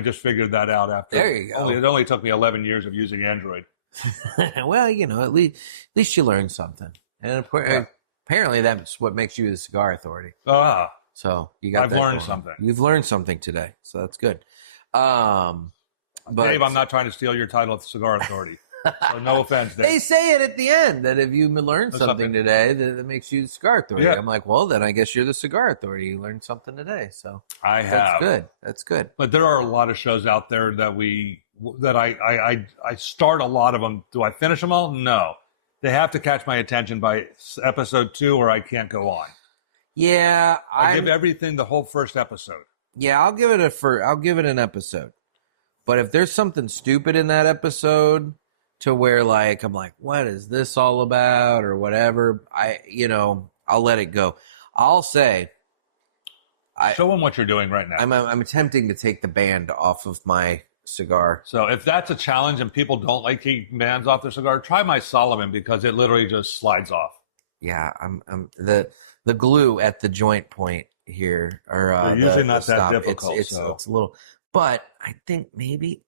just figured that out after. There you go. It only took me 11 years of using Android. Well, at least you learned something. And apparently that's what makes you the cigar authority. So you got I've learned something. You've learned something today. So that's good. But Dave, I'm not trying to steal your title of cigar authority. So no offense, Dave. They say it at the end that if you learned something today that makes you the cigar authority. Yeah. I'm like, well, then I guess you're the cigar authority. You learned something today. So I have. that's good. That's good. But there are a lot of shows out there that I start a lot of them. Do I finish them all? No. They have to catch my attention by episode 2 or I can't go on. Yeah. I give everything the whole first episode. Yeah, I'll give it an episode. But if there's something stupid in that episode to where like I'm like, what is this all about or whatever, I'll let it go. I'll say Show them what you're doing right now. I'm attempting to take the band off of my cigar. So if that's a challenge and people don't like keeping bands off their cigar, try my Solomon because it literally just slides off. Yeah, I'm the glue at the joint point here, or They're usually not that difficult. It's a little, but I think maybe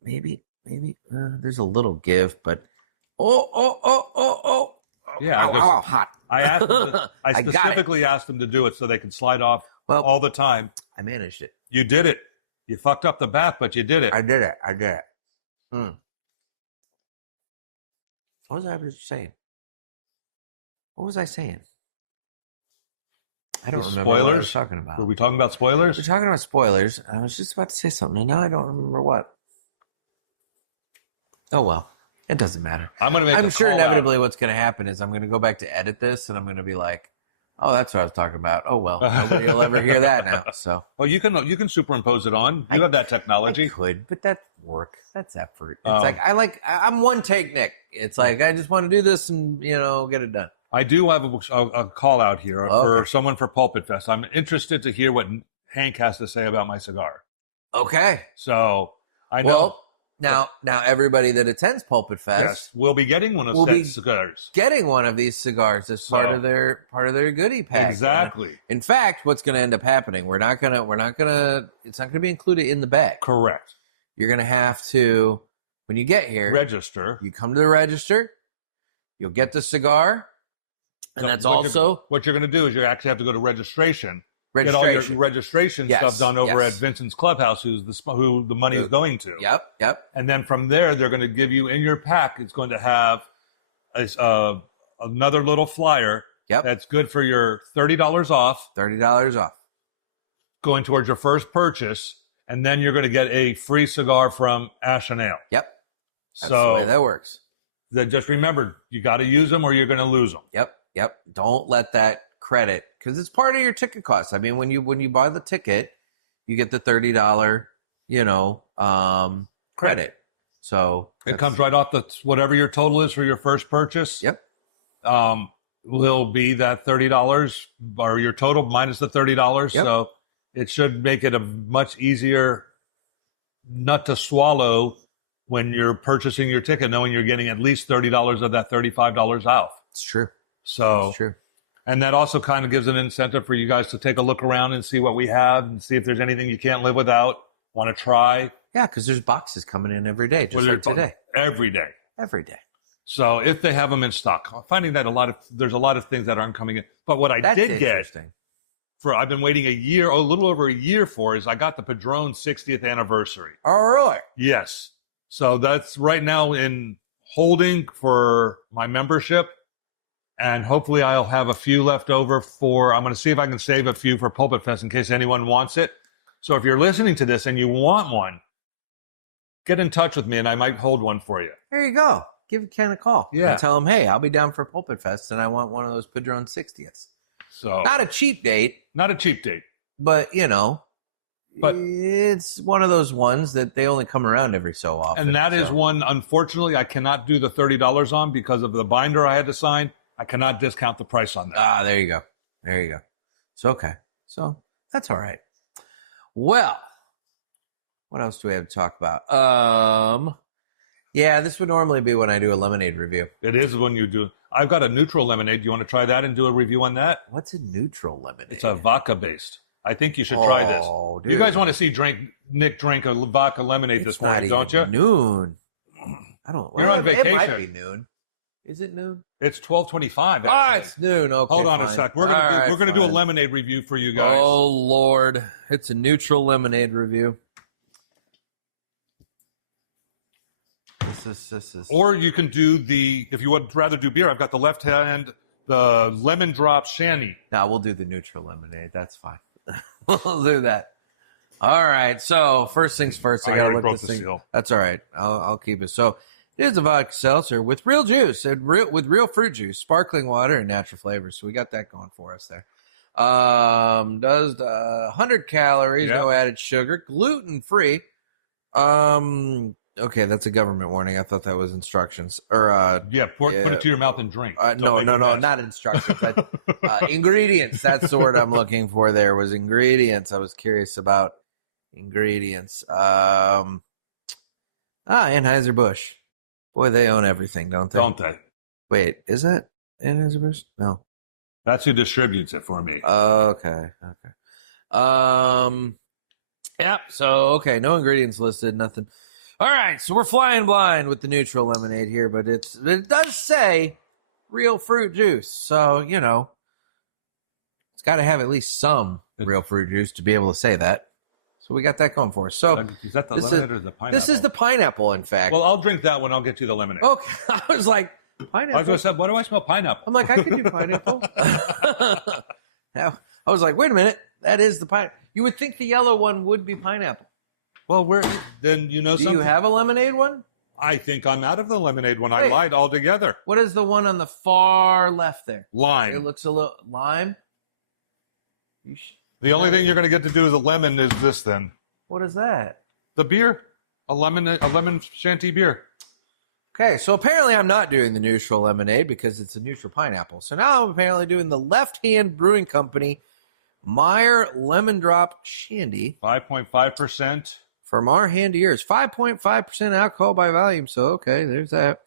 there's a little give, but Yeah, ow, hot. I asked them I I got specifically asked them to do it so they can slide off all the time. I managed it. You did it. You fucked up the back, but you did it. I did it. What was I saying? What was I saying? I don't remember what I was talking about. Were we talking about spoilers? We're talking about spoilers. I was just about to say something, and now I don't remember what. Oh, well. It doesn't matter. I'm sure inevitably what's going to happen is I'm going to go back to edit this, and I'm going to be like, oh, that's what I was talking about. Oh, well. Nobody will ever hear that now. So. Well, you can superimpose it on. You have that technology. I could, but that's work. That's effort. It's I'm one take Nick. It's like, I just want to do this and, get it done. I do have a call out here for someone for PulpitFest. I'm interested to hear what Hank has to say about my cigar. Okay. So I know. Well, now everybody that attends PulpitFest will be getting one of these cigars. Getting one of these cigars as part of their goodie pack. Exactly. And in fact, what's going to end up happening? It's not going to be included in the bag. Correct. You're going to have to, when you get here, register. You come to the register. You'll get the cigar. And that's also what you're going to do is you actually have to go to registration. Get all your registration stuff done over at Vincent's Clubhouse, who the money is going to. Yep. And then from there, they're going to give you in your pack. It's going to have another little flyer. Yep. That's good for your $30 off. $30 off. Going towards your first purchase, and then you're going to get a free cigar from Ash Ale. Yep. That's the way that works. Then just remember, you got to use them or you're going to lose them. Yep. Don't let that credit, because it's part of your ticket cost. I mean, when you buy the ticket, you get the $30, credit. So it comes right off whatever your total is for your first purchase. Yep. Will be that $30 or your total minus the $30. Yep. So it should make it a much easier nut to swallow when you're purchasing your ticket, knowing you're getting at least $30 of that $35 off. It's true. So it's true. And that also kind of gives an incentive for you guys to take a look around and see what we have and see if there's anything you can't live without, want to try. Yeah, because there's boxes coming in every day, just like today. Every day. Every day. So if they have them in stock, I'm finding that there's a lot of things that aren't coming in. But what I did get, I've been waiting a little over a year for, is I got the Padron 60th anniversary. Oh, really? Yes. So that's right now in holding for my membership. And hopefully I'll have a few left over I'm going to see if I can save a few for PulpitFest in case anyone wants it. So if you're listening to this and you want one, get in touch with me and I might hold one for you. There you go. Give Ken a call. Yeah. And tell him, hey, I'll be down for PulpitFest and I want one of those Padron 60ths. So not a cheap date. Not a cheap date. But, it's one of those ones that they only come around every so often. And that is one, unfortunately, I cannot do the $30 on because of the binder I had to sign. I cannot discount the price on that. Ah, there you go. It's okay. So that's all right. Well, what else do we have to talk about? Yeah, this would normally be when I do a lemonade review. It is when you do. I've got a neutral lemonade. Do you want to try that and do a review on that? What's a neutral lemonade? It's a vodka based. I think you should try this. Dude. You guys want to see Nick drink a vodka lemonade this morning, don't you? Noon. I don't. You're on vacation. It might be noon. Is it noon? It's 12:25. It's noon. Okay. Hold on a sec. We're gonna do a lemonade review for you guys. Oh Lord, it's a neutral lemonade review. This Or you can do if you would rather do beer, I've got the left hand, the lemon drop shandy. No, we'll do the neutral lemonade. That's fine. We'll do that. All right. So first things first, I gotta look this thing. Seal. That's all right. I'll keep it. So here's a vodka seltzer with real juice and with real fruit juice, sparkling water, and natural flavors. So we got that going for us there. Does 100 calories, no added sugar, gluten free. Okay, that's a government warning. I thought that was instructions. Or put it to your mouth and drink. No, not instructions. Ingredients. That's the word I'm looking for. There was ingredients. I was curious about ingredients. Anheuser-Busch. Boy, they own everything, don't they? Don't they? Wait, is that Anheuser-Busch? No. That's who distributes it for me. Okay. Yeah, so, okay, no ingredients listed, nothing. All right, so we're flying blind with the neutral lemonade here, but it does say real fruit juice. So, it's got to have at least some real fruit juice to be able to say that. So we got that going for us. So is that the lemonade or the pineapple? This is the pineapple, in fact. Well, I'll drink that one. I'll get you the lemonade. Okay, I was like, pineapple? I was going to say, why do I smell pineapple? I'm like, I could do pineapple. Now, I was like, wait a minute. That is the pineapple. You would think the yellow one would be pineapple. Well, then Do something. you have a lemonade one? I think I'm out of the lemonade one. I lied altogether. What is the one on the far left there? Lime. It looks a little lime. The only thing you're going to get to do as a lemon is this then. What is that? The beer. A lemon shanty beer. Okay, so apparently I'm not doing the neutral lemonade because it's a neutral pineapple. So now I'm apparently doing the Left Hand Brewing Company Meyer Lemon Drop Shandy. 5.5%. From our hand to yours. 5.5% alcohol by volume. So, okay, there's that.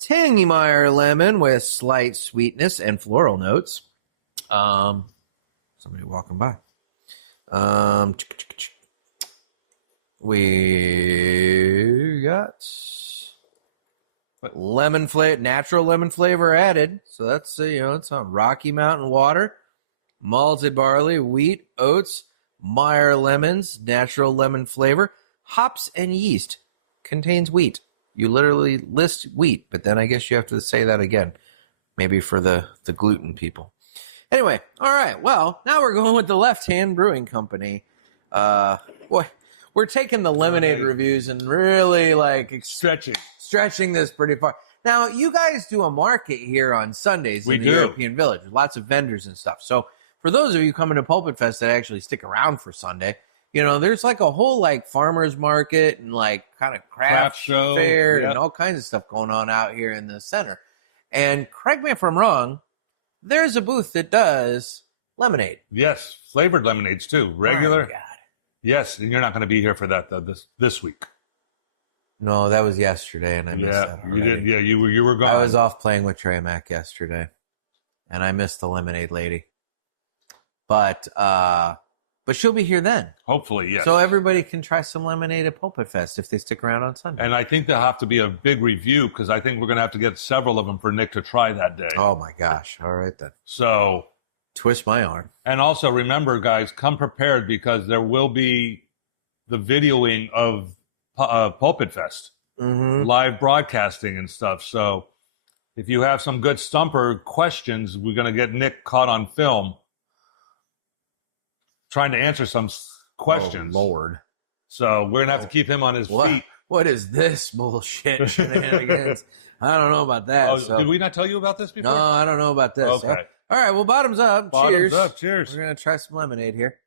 Tangy Meyer lemon with slight sweetness and floral notes. Somebody walking by. We got natural lemon flavor added. So that's, it's on Rocky Mountain water, malted barley, wheat, oats, Meyer lemons, natural lemon flavor, hops and yeast. Contains wheat. You literally list wheat, but then I guess you have to say that again. Maybe for the gluten people. Anyway, all right. Well, now we're going with the Left Hand Brewing Company. Boy, we're taking the lemonade reviews and really stretching this pretty far. Now, you guys do a market here on Sundays in the European Village. Lots of vendors and stuff. So for those of you coming to PulpitFest that actually stick around for Sunday, there's like a whole farmers market and kind of craft show, fair and all kinds of stuff going on out here in the center. And correct me if I'm wrong, there's a booth that does lemonade. Yes, flavored lemonades too. Regular. Oh my God. Yes, and you're not going to be here for that this week. No, that was yesterday, and I missed that already. You did. Yeah, you were gone. I was off playing with Trey Mac yesterday, and I missed the lemonade lady. But she'll be here then. Hopefully, yes. So everybody can try some lemonade at PulpitFest if they stick around on Sunday. And I think there'll have to be a big review because I think we're going to have to get several of them for Nick to try that day. Oh, my gosh. All right, then. So twist my arm. And also remember, guys, come prepared because there will be the videoing of PulpitFest, live broadcasting and stuff. So if you have some good stumper questions, we're going to get Nick caught on film trying to answer some questions. Oh, Lord. So we're going to have to keep him on his feet. What is this bullshit shenanigans? I don't know about that. Oh, did we not tell you about this before? No, I don't know about this. Okay. All right, well, bottoms up. Cheers. Bottoms up. Cheers. We're going to try some lemonade here.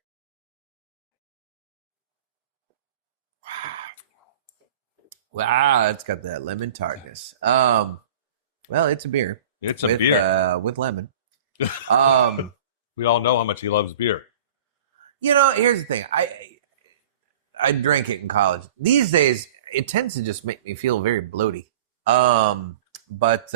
Wow, it's got that lemon tartness. Well, it's a beer. It's a beer. With lemon. We all know how much he loves beer. Here's the thing. I drank it in college. These days, it tends to just make me feel very bloaty. But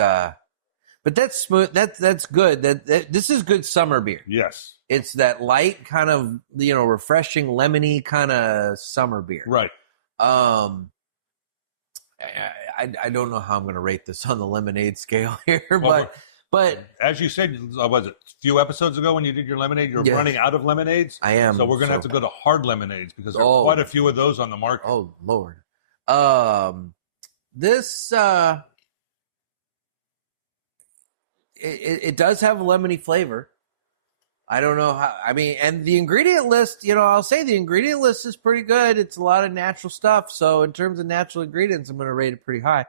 that's smooth. That's good. This is good summer beer. Yes. It's that light kind of, refreshing, lemony kind of summer beer. Right. I don't know how I'm going to rate this on the lemonade scale here, but as you said, was it a few episodes ago when you did your lemonade, you're running out of lemonades? I am. So we're going to have to go to hard lemonades because there are quite a few of those on the market. Oh, Lord. This it does have a lemony flavor. I don't know how. I mean, and the ingredient list, I'll say the ingredient list is pretty good. It's a lot of natural stuff. So in terms of natural ingredients, I'm going to rate it pretty high.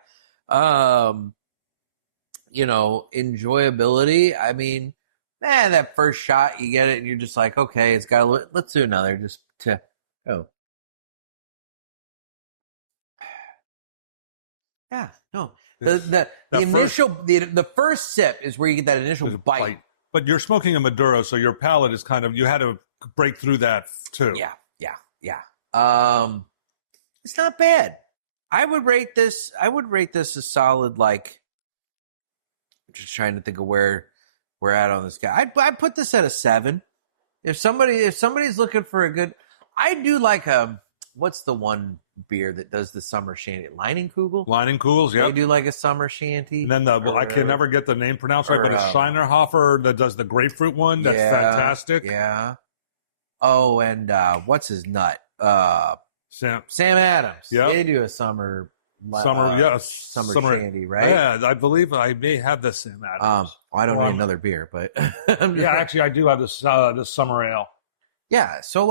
Enjoyability. I mean, that first shot, you get it, and you're just like, okay, it's got a. Let's do another. Yeah, no. The first sip is where you get that initial bite. But you're smoking a Maduro, so your palate is you had to break through that too. Yeah. It's not bad. I would rate this a solid, like, I'm just trying to think of where we're at on this guy. I'd put this at a 7. If somebody's looking for a good, I do like what's the one beer that does the summer shanty? Leinenkugel, yeah. They do like a summer shanty. And then I can never get the name pronounced right, but it's Scheinerhofer that does the grapefruit one. That's fantastic. Yeah. Oh, and what's his nut? Sam Adams. Yeah. They do a summer shanty, right? Yeah, I believe I may have the Sam Adams. I don't need another beer, but actually, I do have this summer ale. Yeah, so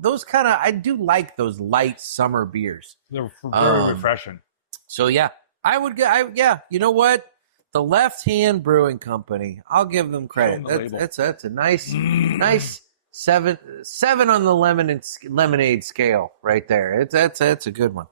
those kind of, I do like those light summer beers. They're very refreshing. So yeah, I would you know what? The Left Hand Brewing Company, I'll give them credit. That's a nice 7 on the lemonade scale right there. That's a good one.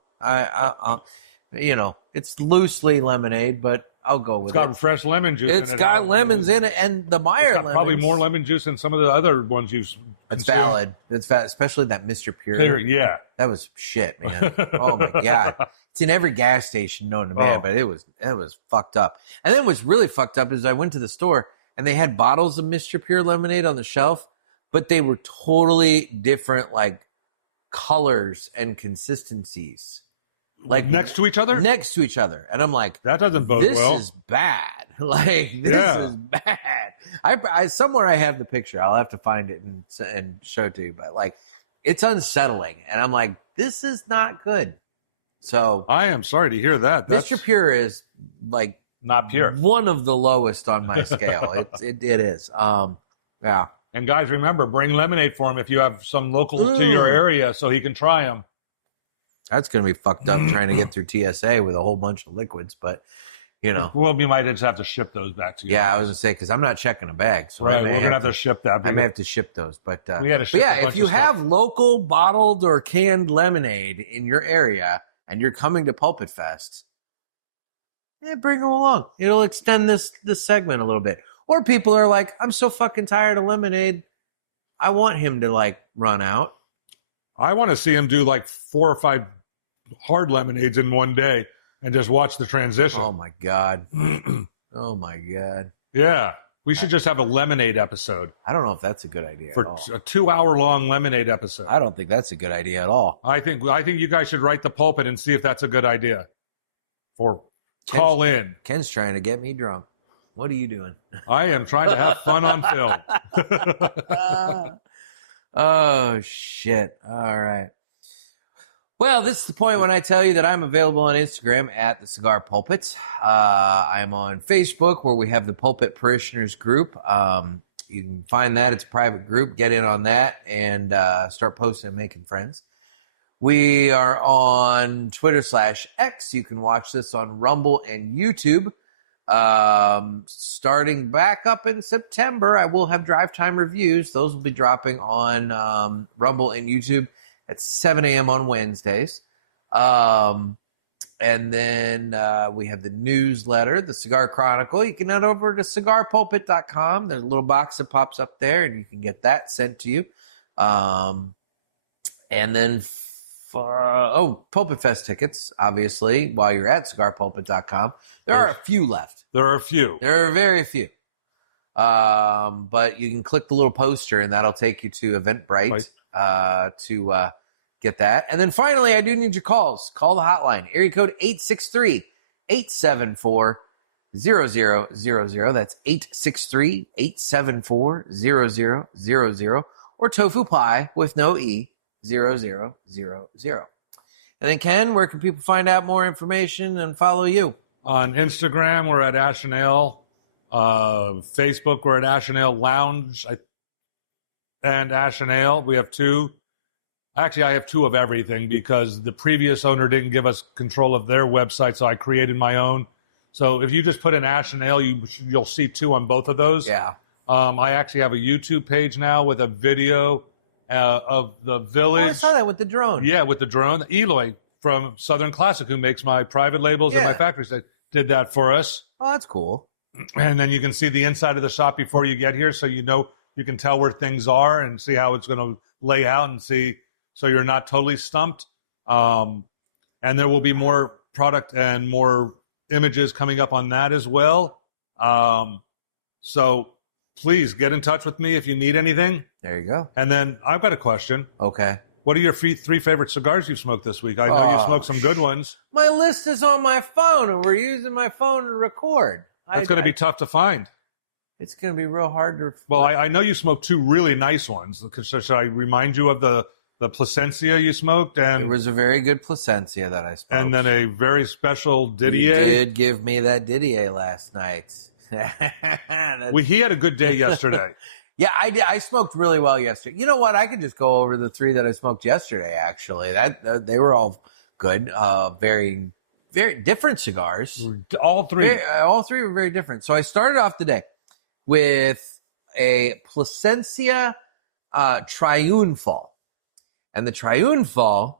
It's loosely lemonade, but I'll go with it. It's got fresh lemon juice. It's got lemons in it, and the Meyer lemons. Probably more lemon juice than some of the other ones you've. It's valid. It's valid, especially that Mr. Pure. Yeah, that was shit, man. Oh my god, it's in every gas station known to man, but it was fucked up. And then what's really fucked up is I went to the store and they had bottles of Mr. Pure lemonade on the shelf, but they were totally different, like colors and consistencies. Like next to each other, and I'm like, that doesn't bode well. This is bad. Like this is bad. I somewhere I have the picture. I'll have to find it and show it to you. But like, it's unsettling, and I'm like, this is not good. So I am sorry to hear that. Mr. Pure is like not pure. One of the lowest on my scale. It is. Yeah. And guys, remember, bring lemonade for him if you have some locals to your area, so he can try them. That's going to be fucked up trying to get through TSA with a whole bunch of liquids, but Well, we might just have to ship those back to you. Yeah, I was going to say, because I'm not checking a bag. So right, we're going to have to ship that. I may have to ship those. But, if you have local bottled or canned lemonade in your area and you're coming to Pulpit Fest, bring them along. It'll extend this segment a little bit. Or people are like, I'm so fucking tired of lemonade. I want him to, run out. I want to see him do 4 or 5 hard lemonades in one day and just watch the transition. Oh my God. Oh my God. Yeah. We should just have a lemonade episode. I don't know if that's a good idea. For a 2-hour-long lemonade episode. I don't think that's a good idea at all. I think you guys should write the pulpit and see if that's a good idea. Call in. Ken's trying to get me drunk. What are you doing? I am trying to have fun on film. Oh, shit. All right. Well, this is the point when I tell you that I'm available on Instagram at The Cigar Pulpit. I'm on Facebook where we have the Pulpit Parishioners group. You can find that. It's a private group. Get in on that and start posting and making friends. We are on Twitter/X. You can watch this on Rumble and YouTube. Starting back up in September, I will have drive time reviews. Those will be dropping on Rumble and YouTube at 7 a.m. on Wednesdays. And then we have the newsletter, the Cigar Chronicle. You can head over to cigarpulpit.com. There's a little box that pops up there, and you can get that sent to you. And then PulpitFest tickets, obviously, while you're at cigarpulpit.com. There are a few left. There are very few. But you can click the little poster, and that'll take you to Eventbrite to get that. And then finally, I do need your calls. Call the hotline. Area code 863-874-0000. That's 863-874-0000. Or tofu pie with no E, 0000. And then, Ken, where can people find out more information and follow you? On Instagram, we're at Ash Ale. Facebook, we're at Ash Ale Lounge and Ash Ale. We have two. Actually, I have two of everything because the previous owner didn't give us control of their website, so I created my own. So if you just put in Ash Ale, you'll see two on both of those. Yeah. I actually have a YouTube page now with a video of the village. Oh, I saw that with the drone. Yeah, with the drone. Eloy from Southern Classic, who makes my private labels and my factories, that did that for us. Oh, that's cool. And then you can see the inside of the shop before you get here, so you can tell where things are and see how it's going to lay out and see, so you're not totally stumped. And there will be more product and more images coming up on that as well. So please get in touch with me if you need anything. There you go. And then I've got a question. Okay. What are your three favorite cigars you've smoked this week? I know you smoked some good ones. My list is on my phone, and we're using my phone to record. It's going to be tough to find. It's going to be real hard to... Well, I know you smoked two really nice ones. Should I remind you of the Plasencia you smoked? And it was a very good Plasencia that I smoked. And then a very special Didier. You did give me that Didier last night. He had a good day yesterday. Yeah, I did. I smoked really well yesterday. You know what? I could just go over the three that I smoked yesterday, actually. They were all good. Very, very different cigars. All three. All three were very different. So I started off the day with a Plasencia Triunfal. And the Triunfal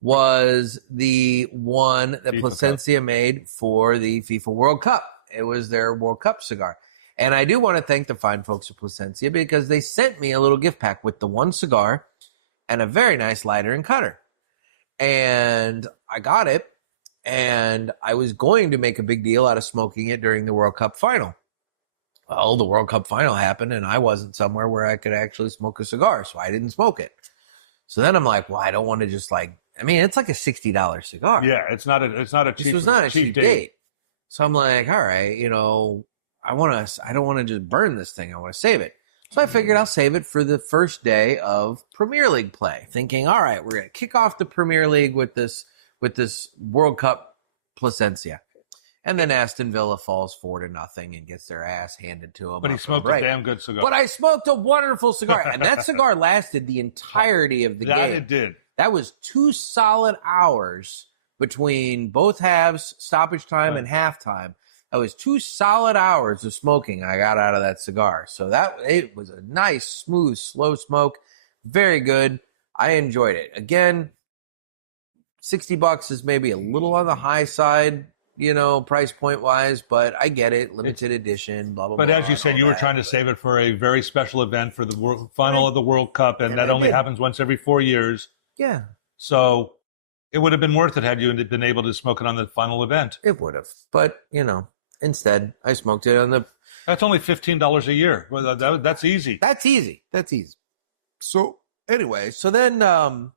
was the one that Plasencia made for the FIFA World Cup. It was their World Cup cigar. And I do want to thank the fine folks at Plasencia because they sent me a little gift pack with the one cigar and a very nice lighter and cutter. And I got it, and I was going to make a big deal out of smoking it during the World Cup final. Well, the World Cup final happened, and I wasn't somewhere where I could actually smoke a cigar, so I didn't smoke it. So then I'm like, well, I don't want to just it's like a $60 cigar. Yeah, it's not a cheap. This was not a cheap date. So I'm like, all right, I don't want to just burn this thing. I want to save it. So I figured I'll save it for the first day of Premier League play, thinking, all right, we're going to kick off the Premier League with this World Cup Plasencia. And then Aston Villa falls 4-0 and gets their ass handed to them. But he smoked a damn good cigar. But I smoked a wonderful cigar. And that cigar lasted the entirety of the game. That it did. That was 2 solid hours between both halves, stoppage time and halftime. That was 2 solid hours of smoking I got out of that cigar. So it was a nice, smooth, slow smoke. Very good. I enjoyed it. Again, $60 is maybe a little on the high side, price point wise, but I get it. Limited edition, blah, blah, blah. But as you said, you were trying to save it for a very special event for the final of the World Cup, and that only happens once every 4 years. Yeah. So it would have been worth it had you been able to smoke it on the final event. It would have. But, instead, I smoked it on the... That's only $15 a year. Well, that's easy. That's easy. So, anyway, then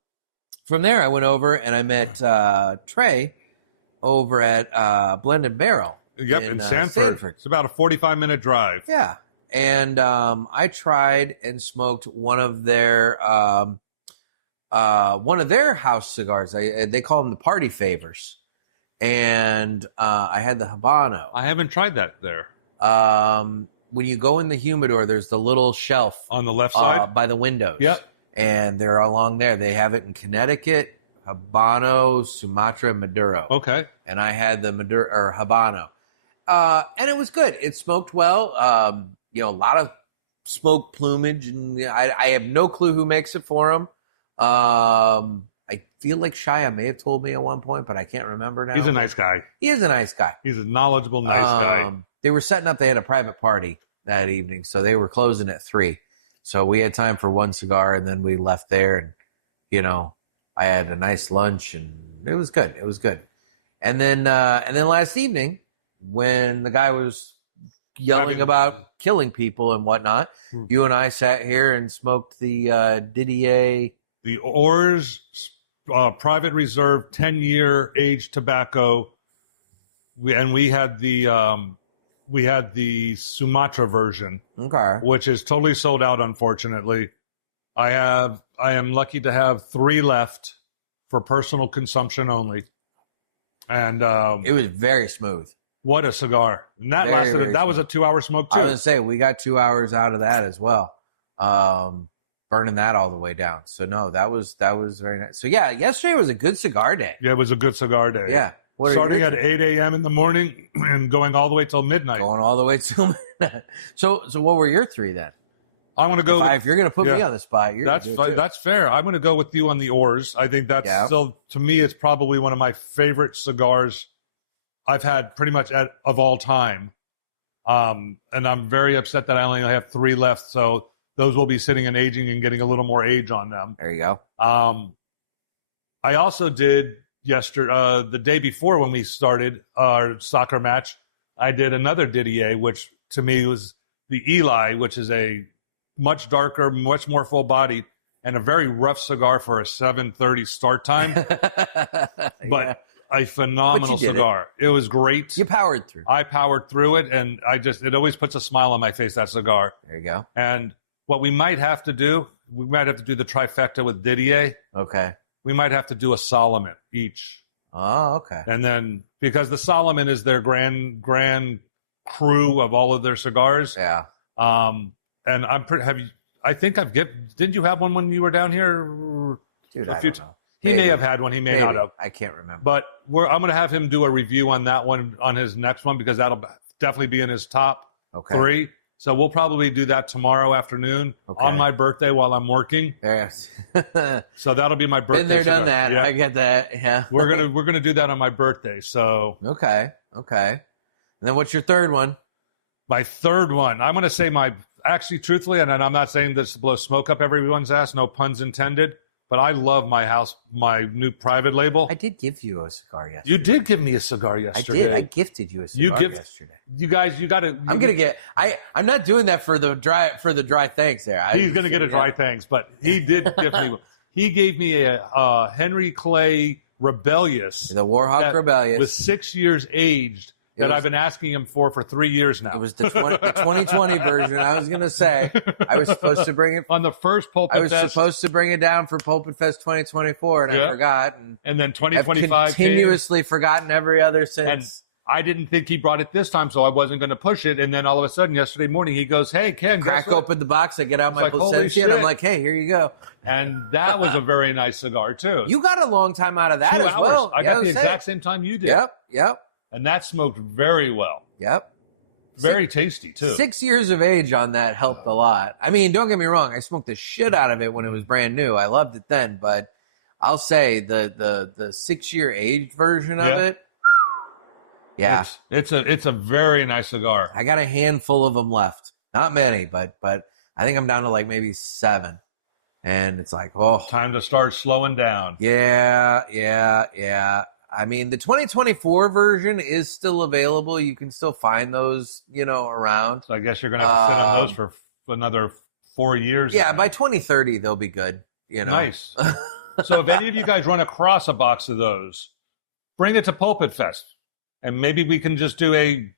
from there I went over and I met Trey over at Blend and Barrel. Yep, in Sanford. It's about a 45-minute drive. Yeah. And I tried and smoked one of their house cigars. They call them the party favors. And I had the Habano. I haven't tried that there. When you go in the humidor, there's the little shelf on the left side by the windows. Yep. And they're along there. They have it in Connecticut, Habano, Sumatra, and Maduro. Okay. And I had the Maduro or Habano. And it was good. It smoked well. A lot of smoke plumage, and I have no clue who makes it for them. I feel like Shia may have told me at one point, but I can't remember now. He's a nice guy. He is a nice guy. He's a knowledgeable, nice guy. They were setting up. They had a private party that evening, so they were closing at 3. So we had time for one cigar, and then we left there. And I had a nice lunch, and it was good. It was good. And then last evening, when the guy was yelling about killing people and whatnot, you and I sat here and smoked the Didier. The Oars Private Reserve 10-year aged tobacco. We had the Sumatra version, which is totally sold out, unfortunately. I am lucky to have 3 left. for personal consumption only. And It was very smooth. what a cigar! And that Very, lasted. very That was a smooth. 2-hour smoke I too. was gonna say we got 2 hours out of that as well, burning that all the way down. So no, that was very nice. So yeah, yesterday was a good cigar day. Yeah, it was a good cigar day. Yeah, what are Starting your- at 8 a.m. in the morning and going all the way till midnight. going all the way to so what were your three then? I want to go. If you're gonna put me yeah. on the spot, you're That's gonna do it too. that's fair. I'm going to go with you on the Oars. I think that's Yeah. still, to me, it's probably one of my favorite cigars I've had pretty much of all time. And I'm very upset that I only have 3 left. So those will be sitting and aging and getting a little more age on them. There you go. I also did the day before when we started our soccer match, I did another Didier, which to me was the Eli, which is a much darker, much more full body, and a very rough cigar for a 7:30 start time, but a phenomenal did it. cigar. It was great. You powered through. I powered through it, and it always puts a smile on my face, that cigar. There you go. And what we might have to do the trifecta with Didier. Okay. We might have to do a Solomon each. Oh, okay. And then, because the Solomon is their grand crew of all of their cigars. Yeah. And I think didn't you have one when you were down here? Dude, A I few don't know. He may have had one, he may not Maybe. have. I can't remember. But I'm going to have him do a review on that one, on his next one, because that'll definitely be in his top Okay. 3. So we'll probably do that tomorrow afternoon Okay. on my birthday while I'm working. Yes. So that'll be my birthday. Been there, done cigar. that. Yeah. I get that. Yeah. We're gonna do that on my birthday. So Okay. And then what's your third one? my third one, I'm gonna say truthfully, and I'm not saying this to blow smoke up everyone's ass, no puns intended, but I love my new private label. I did give you a cigar yesterday. You did give me a cigar I yesterday. did. I gifted you a cigar yesterday. You guys, you gotta. I'm gonna get. I'm not doing that for the dry thanks there. He's gonna get a dry thanks, but he did give me. He gave me a Henry Clay Rebellious. The Warhawk that Rebellious was 6 years aged. That I've been asking him for 3 years now. It was the 2020 version. I was gonna say I was supposed to bring it on the first Pulpit I was Fest, supposed to bring it down for PulpitFest 2024, and I forgot. And then I've 2025 continuously forgotten every other since. And I didn't think he brought it this time, so I wasn't going to push it. And then all of a sudden, yesterday morning, he goes, "Hey, Ken, Crack open the box. I get out my like, holy Placencia, and I'm shit. like, "Hey, here you go." And that was a very nice cigar too. You got a long time out of that 2 as hours. well. I Yeah, got the was exact saying. same time you did. Yep. And that smoked very well. Very tasty too. 6 years of age on that helped a lot. I mean, don't get me wrong. I smoked the shit out of it when it was brand new. I loved it then, but I'll say the 6 year aged version of it. Yeah, It's a very nice cigar. I got a handful of them left. Not many, but I think I'm down to like maybe 7. And it's like, oh, Time to start slowing down. yeah. I mean, the 2024 version is still available. You can still find those, around. So I guess you're going to have to sit on those for another 4 years. Yeah, by 2030 they'll be good. Nice. So if any of you guys run across a box of those, bring it to Pulpit Fest, and maybe we can just do a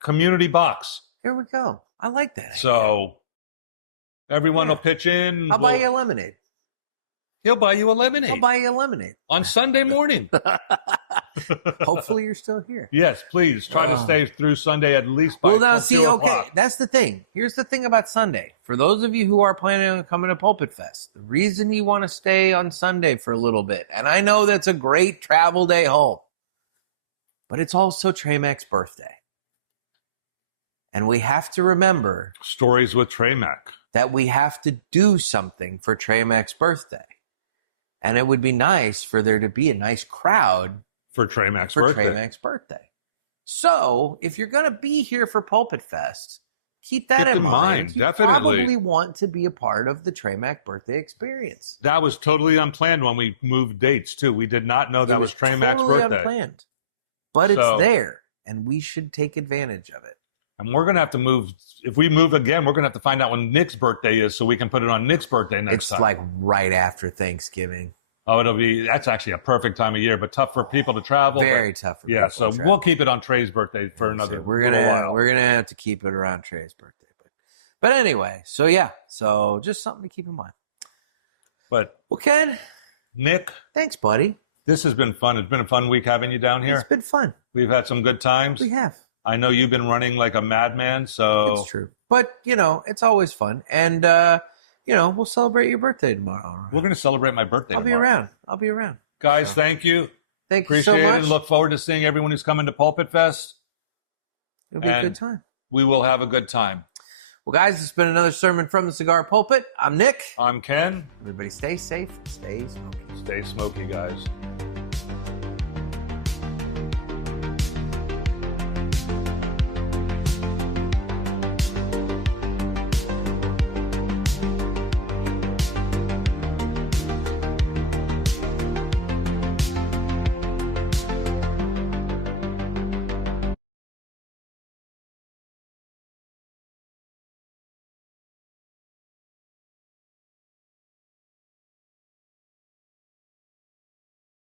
community box. Here we go. I like that. So everyone will pitch in. I'll buy you a lemonade. He'll buy you a lemonade. I'll buy you a lemonade. On Sunday morning. Hopefully you're still here. Yes, please try to stay through Sunday at least by Well, now, till see, 2 okay, o'clock. that's the thing. Here's the thing about Sunday. For those of you who are planning on coming to Pulpit Fest, the reason you want to stay on Sunday for a little bit, and I know that's a great travel day home, but it's also Trey Mac's birthday. And we have to remember Stories with Trey Mac. that we have to do something for Trey Mac's birthday. And it would be nice for there to be a nice crowd For Trey Mac's for birthday. Trey Mac's birthday. So, if you're going to be here for Pulpit Fest, keep that Keep in in mind. mind, You definitely. probably want to be a part of the Trey Mac birthday experience. That was totally unplanned when we moved dates, too. We did not know that It was Trey Mac's totally birthday. unplanned, but So- it's there, and we should take advantage of it. And we're going to have to move. If we move again, we're going to have to find out when Nick's birthday is so we can put it on Nick's birthday next It's time. like right after Thanksgiving. Oh, that's actually a perfect time of year, but tough for people to travel. Very but, tough for yeah, people so to we'll travel. keep it on Trey's birthday for another So we're little while. gonna have to keep it around Trey's birthday, but anyway, so yeah, so just something to keep in mind. But Well, Ken, Nick, Thanks, buddy. this has been fun. It's been a fun week having you down here. It's been fun. We've had some good times. We have. I know you've been running like a madman, so It's true. But, it's always fun. And, we'll celebrate your birthday tomorrow. we're going to celebrate my birthday I'll be tomorrow. around. Guys, thank you. Thank you Appreciate so much. it. And look forward to seeing everyone who's coming to Pulpit Fest. It'll be a and good time. We will have a good time. Well, guys, it's been another sermon from the Cigar Pulpit. I'm Nick. I'm Ken. Everybody stay safe, stay smoky. Stay smoky, guys.